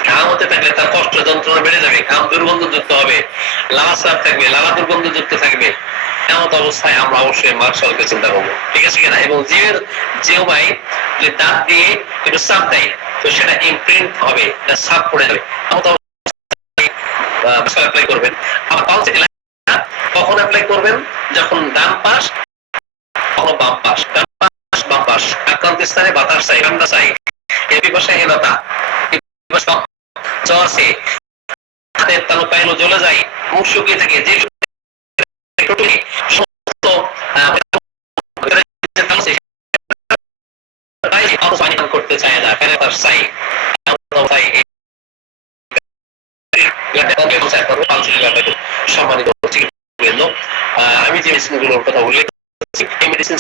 ঘাম হতে থাকলে তার কষ্ট যন্ত্রণা বেড়ে যাবে, ঘাম দুর্গন্ধযুক্ত হবে, লালা স্রাব থাকবে, লালা দুর্গন্ধযুক্ত থাকবে। এমন অবস্থায় আমরা অবশ্যই মার্শালকে চিন্তা করবো, ঠিক আছে কিনা? এবং জিহ্বায় যে দাঁত দিয়ে একটু চাপ দেয়, তো সেটা ইমপ্রিন্ট হবে, চাপ পড়ে যাবে। এমন অ্যাপ্লাই করবেন। আবার কখন অ্যাপ্লাই করবেন? যখন ডান পাশ, কখনো বাম পাশ, ডান পাশ, বাম পাশ, আক্রান্ত স্থানে বাতাস চাই, ঠান্ডা চাই, এই পিপাসাহীনতা, জ্বর আছে, হাতের তালু পাইলো জ্বলে যায়, মুখ শুকিয়ে থাকে, যে সমস্ত করতে চায় না, চাই, সম্মানিত আমি যে মেডিসিনগুলোর কথা উল্লেখ করছি, এই মেডিসিন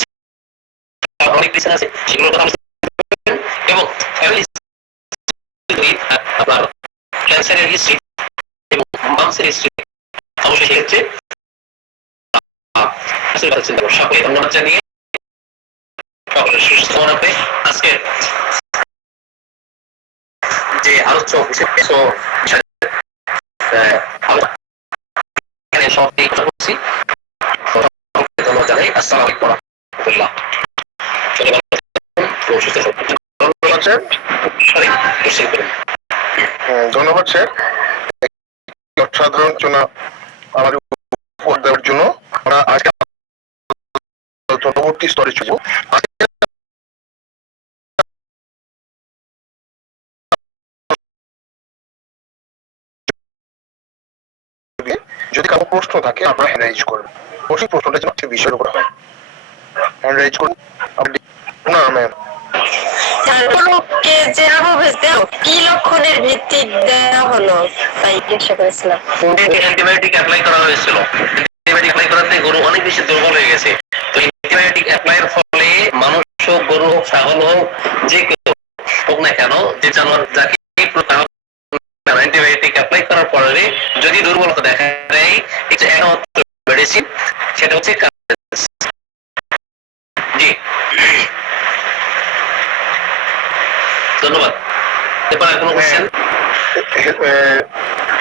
অনেক মেডিসিন আছে, সেগুলোর কথা এবং আপনার ক্যান্সারের হিস্ট্রি এবং মাংসের হিস্ট্রি অবশ্যই সেক্ষেত্রে চিন্তা করবো। সকলে ধন্যবাদ জানিয়ে সকলের সুস্থ কামনা করে আজকে যে আলোচ্য ধন্যবাদ জানাই। আসসালামু আলাইকুম ওয়া রাহমাতুল্লাহ। ধন্যবাদ স্যার, অসাধারণ আলোচনা আমাদের উপহার দেওয়ার জন্য। আমরা আজকে পরবর্তী স্তরে চলব। যদি কারো প্রশ্ন থাকে আপনারা হ্যান্ড রাইজ করবেন, অবশ্যই প্রশ্নটা যেন সে বিষয়ের উপর হয়। হ্যান্ড রাইজ করুন। না ম্যাম, কি লক্ষণের ভিত্তিক দেওয়া হলো তাই জিজ্ঞাসা করেছিলাম। অ্যান্টিবায়োটিক অ্যাপ্লাই করা হয়েছিল, অ্যান্টিবায়োটিক অ্যাপ্লাই করাতে গরু অনেক বেশি দুর্বল হয়ে গেছে। তো অ্যান্টিবায়োটিক অ্যাপ্লাইয়ের ফলে মানুষ হোক, গরু হোক, ছাগল হোক, যে কেউ হোক না কেন, যে জানোয়ার যাকে অ্যান্টিবায়োটিক অ্যাপ্লাই করার পরে যদি দুর্বলতা দেখা দেয়, এটা একমাত্র মেডিসিন, সেটা হচ্ছে জি। ধন্যবাদ। এরপর কোনো কোশ্চেন?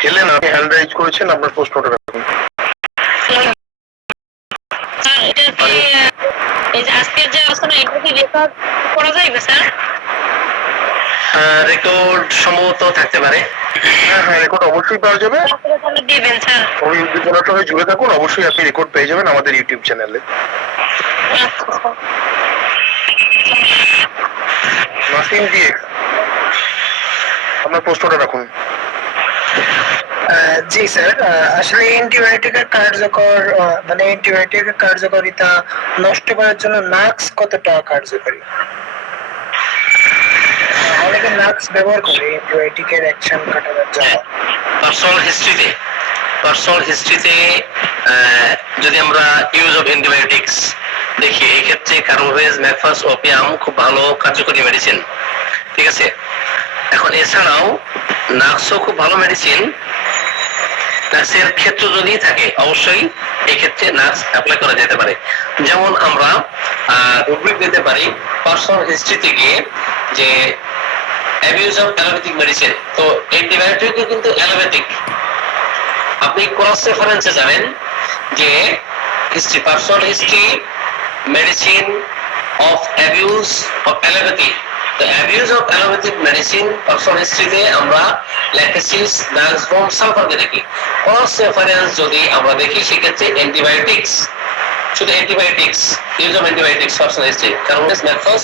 হেলেন, আপনি হ্যান্ড রাইজ করেছেন, আপনার প্রশ্নটা রাখুন। আজকের যে আলোচনা, এটা কি রেকর্ড করা যাবে স্যার? রেকর্ড সম্ভবত থাকতে পারে। হ্যাঁ হ্যাঁ, রেকর্ড অবশ্যই পাওয়া যাবে। দিবেন স্যার। ওই উদ্দীপনার সঙ্গে জুড়ে থাকুন, অবশ্যই আপনি রেকর্ড পেয়ে যাবেন আমাদের ইউটিউব চ্যানেলে। নাসিম জি, আপনার প্রশ্নটা রাখুন। জি স্যার, আসলে অ্যান্টিবায়োটিকের অ্যান্টিবায়োটিকের কার্যকারিতা নষ্ট করার জন্য নাক্স কতটা কার্যকরী? অনেকে নাক্স ব্যবহার করে অ্যান্টিবায়োটিকের অ্যাকশন কাটানোর জন্য। পার্সোনাল হিস্ট্রিতে যদি আমরা ইউজ অফ অ্যান্টিবায়োটিক্স দেখি, এই ক্ষেত্রে কার্বোভেজ, ম্যাকফাস, ওপিয়াম খুব ভালো কার্যকরী মেডিসিন। ঠিক আছে, এখন এছাড়াও নাক্সও খুব ভালো মেডিসিন। নাক্সের ক্ষেত্র যদি থাকে অবশ্যই এই ক্ষেত্রে নাক্স অ্যাপ্লাই করা যেতে পারে। যেমন আমরা রুব্রিক দিতে পারি পার্সোনাল হিস্ট্রিতে গিয়ে যে অ্যাবিউজ অফ অ্যালোপ্যাথিক মেডিসিন। তো অ্যান্টিবায়োটিকও কিন্তু অ্যালোপ্যাথিক। আপনি ক্রস রেফারেন্সে যাবেন যে history, personal history, medicine of abuse of allopathy. তো abuse of allopathic medicine personal হিস্ট্রিতে আমরা ল্যাকটেসিস, নাক্সবোম, সালফারকে দেখি। ক্রস রেফারেন্স যদি আমরা দেখি সেক্ষেত্রে অ্যান্টিবায়োটিক্স, শুধু antibiotics, use of antibiotics personal history, carbo veg, mag phos,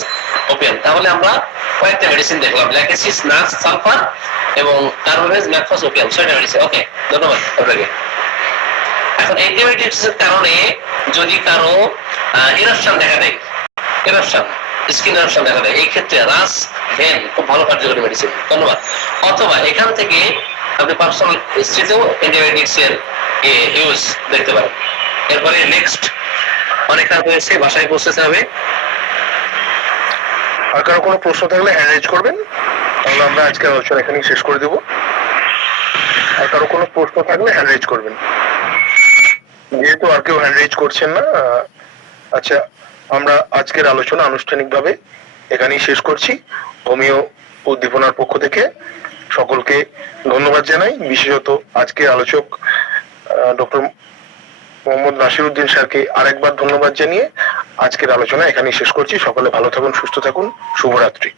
opium. তাহলে আমরা কয়েকটা মেডিসিন দেখলাম, ল্যাকটেসিস, নাক্স, সালফার এবং কার্বোভেজ, ম্যাকফাস, ওপিয়াম, 6টা মেডিসিন। ওকে, ধন্যবাদ আপনাকে। এখন অ্যান্টিবায়োটিক্স এর কারণে যদি কারো ইরাপশন দেখা দেয়, ইরাপশন, স্কিন ইরাপশন দেখা দেয়, এই ক্ষেত্রে রাস ভেন খুব ভালো কার্যকরী মেডিসিন। ধন্যবাদ। অথবা এখান থেকে আপনি পার্সোনাল হিস্ট্রিতেও অ্যান্টিবায়োটিক্স এর ইউজ দেখতে পারেন। এরপরে নেক্সট, অনেক কাজ হয়েছে, বাসায় পৌঁছতে হবে। আর কারো কোনো প্রশ্ন থাকলে হ্যান্ড রেজ করবেন, তাহলে আমরা আজকের আলোচনা এখানেই শেষ করে দেব। আর কারো কোনো প্রশ্ন থাকলে হ্যান্ড রেজ করবেন। যেহেতু আর কেউ হ্যান্ড রেজ করছেন না, আচ্ছা, আমরা আজকের আলোচনা আনুষ্ঠানিকভাবে এখানেই শেষ করছি। হোমিও উদ্দীপনার পক্ষ থেকে সকলকে ধন্যবাদ জানাই, বিশেষত আজকের আলোচক ডক্টর মোহাম্মদ নাসিরউদ্দিন স্যারকে আরেকবার ধন্যবাদ জানিয়ে আজকের আলোচনা এখানেই শেষ করছি। সকলে ভালো থাকুন, সুস্থ থাকুন, শুভরাত্রি।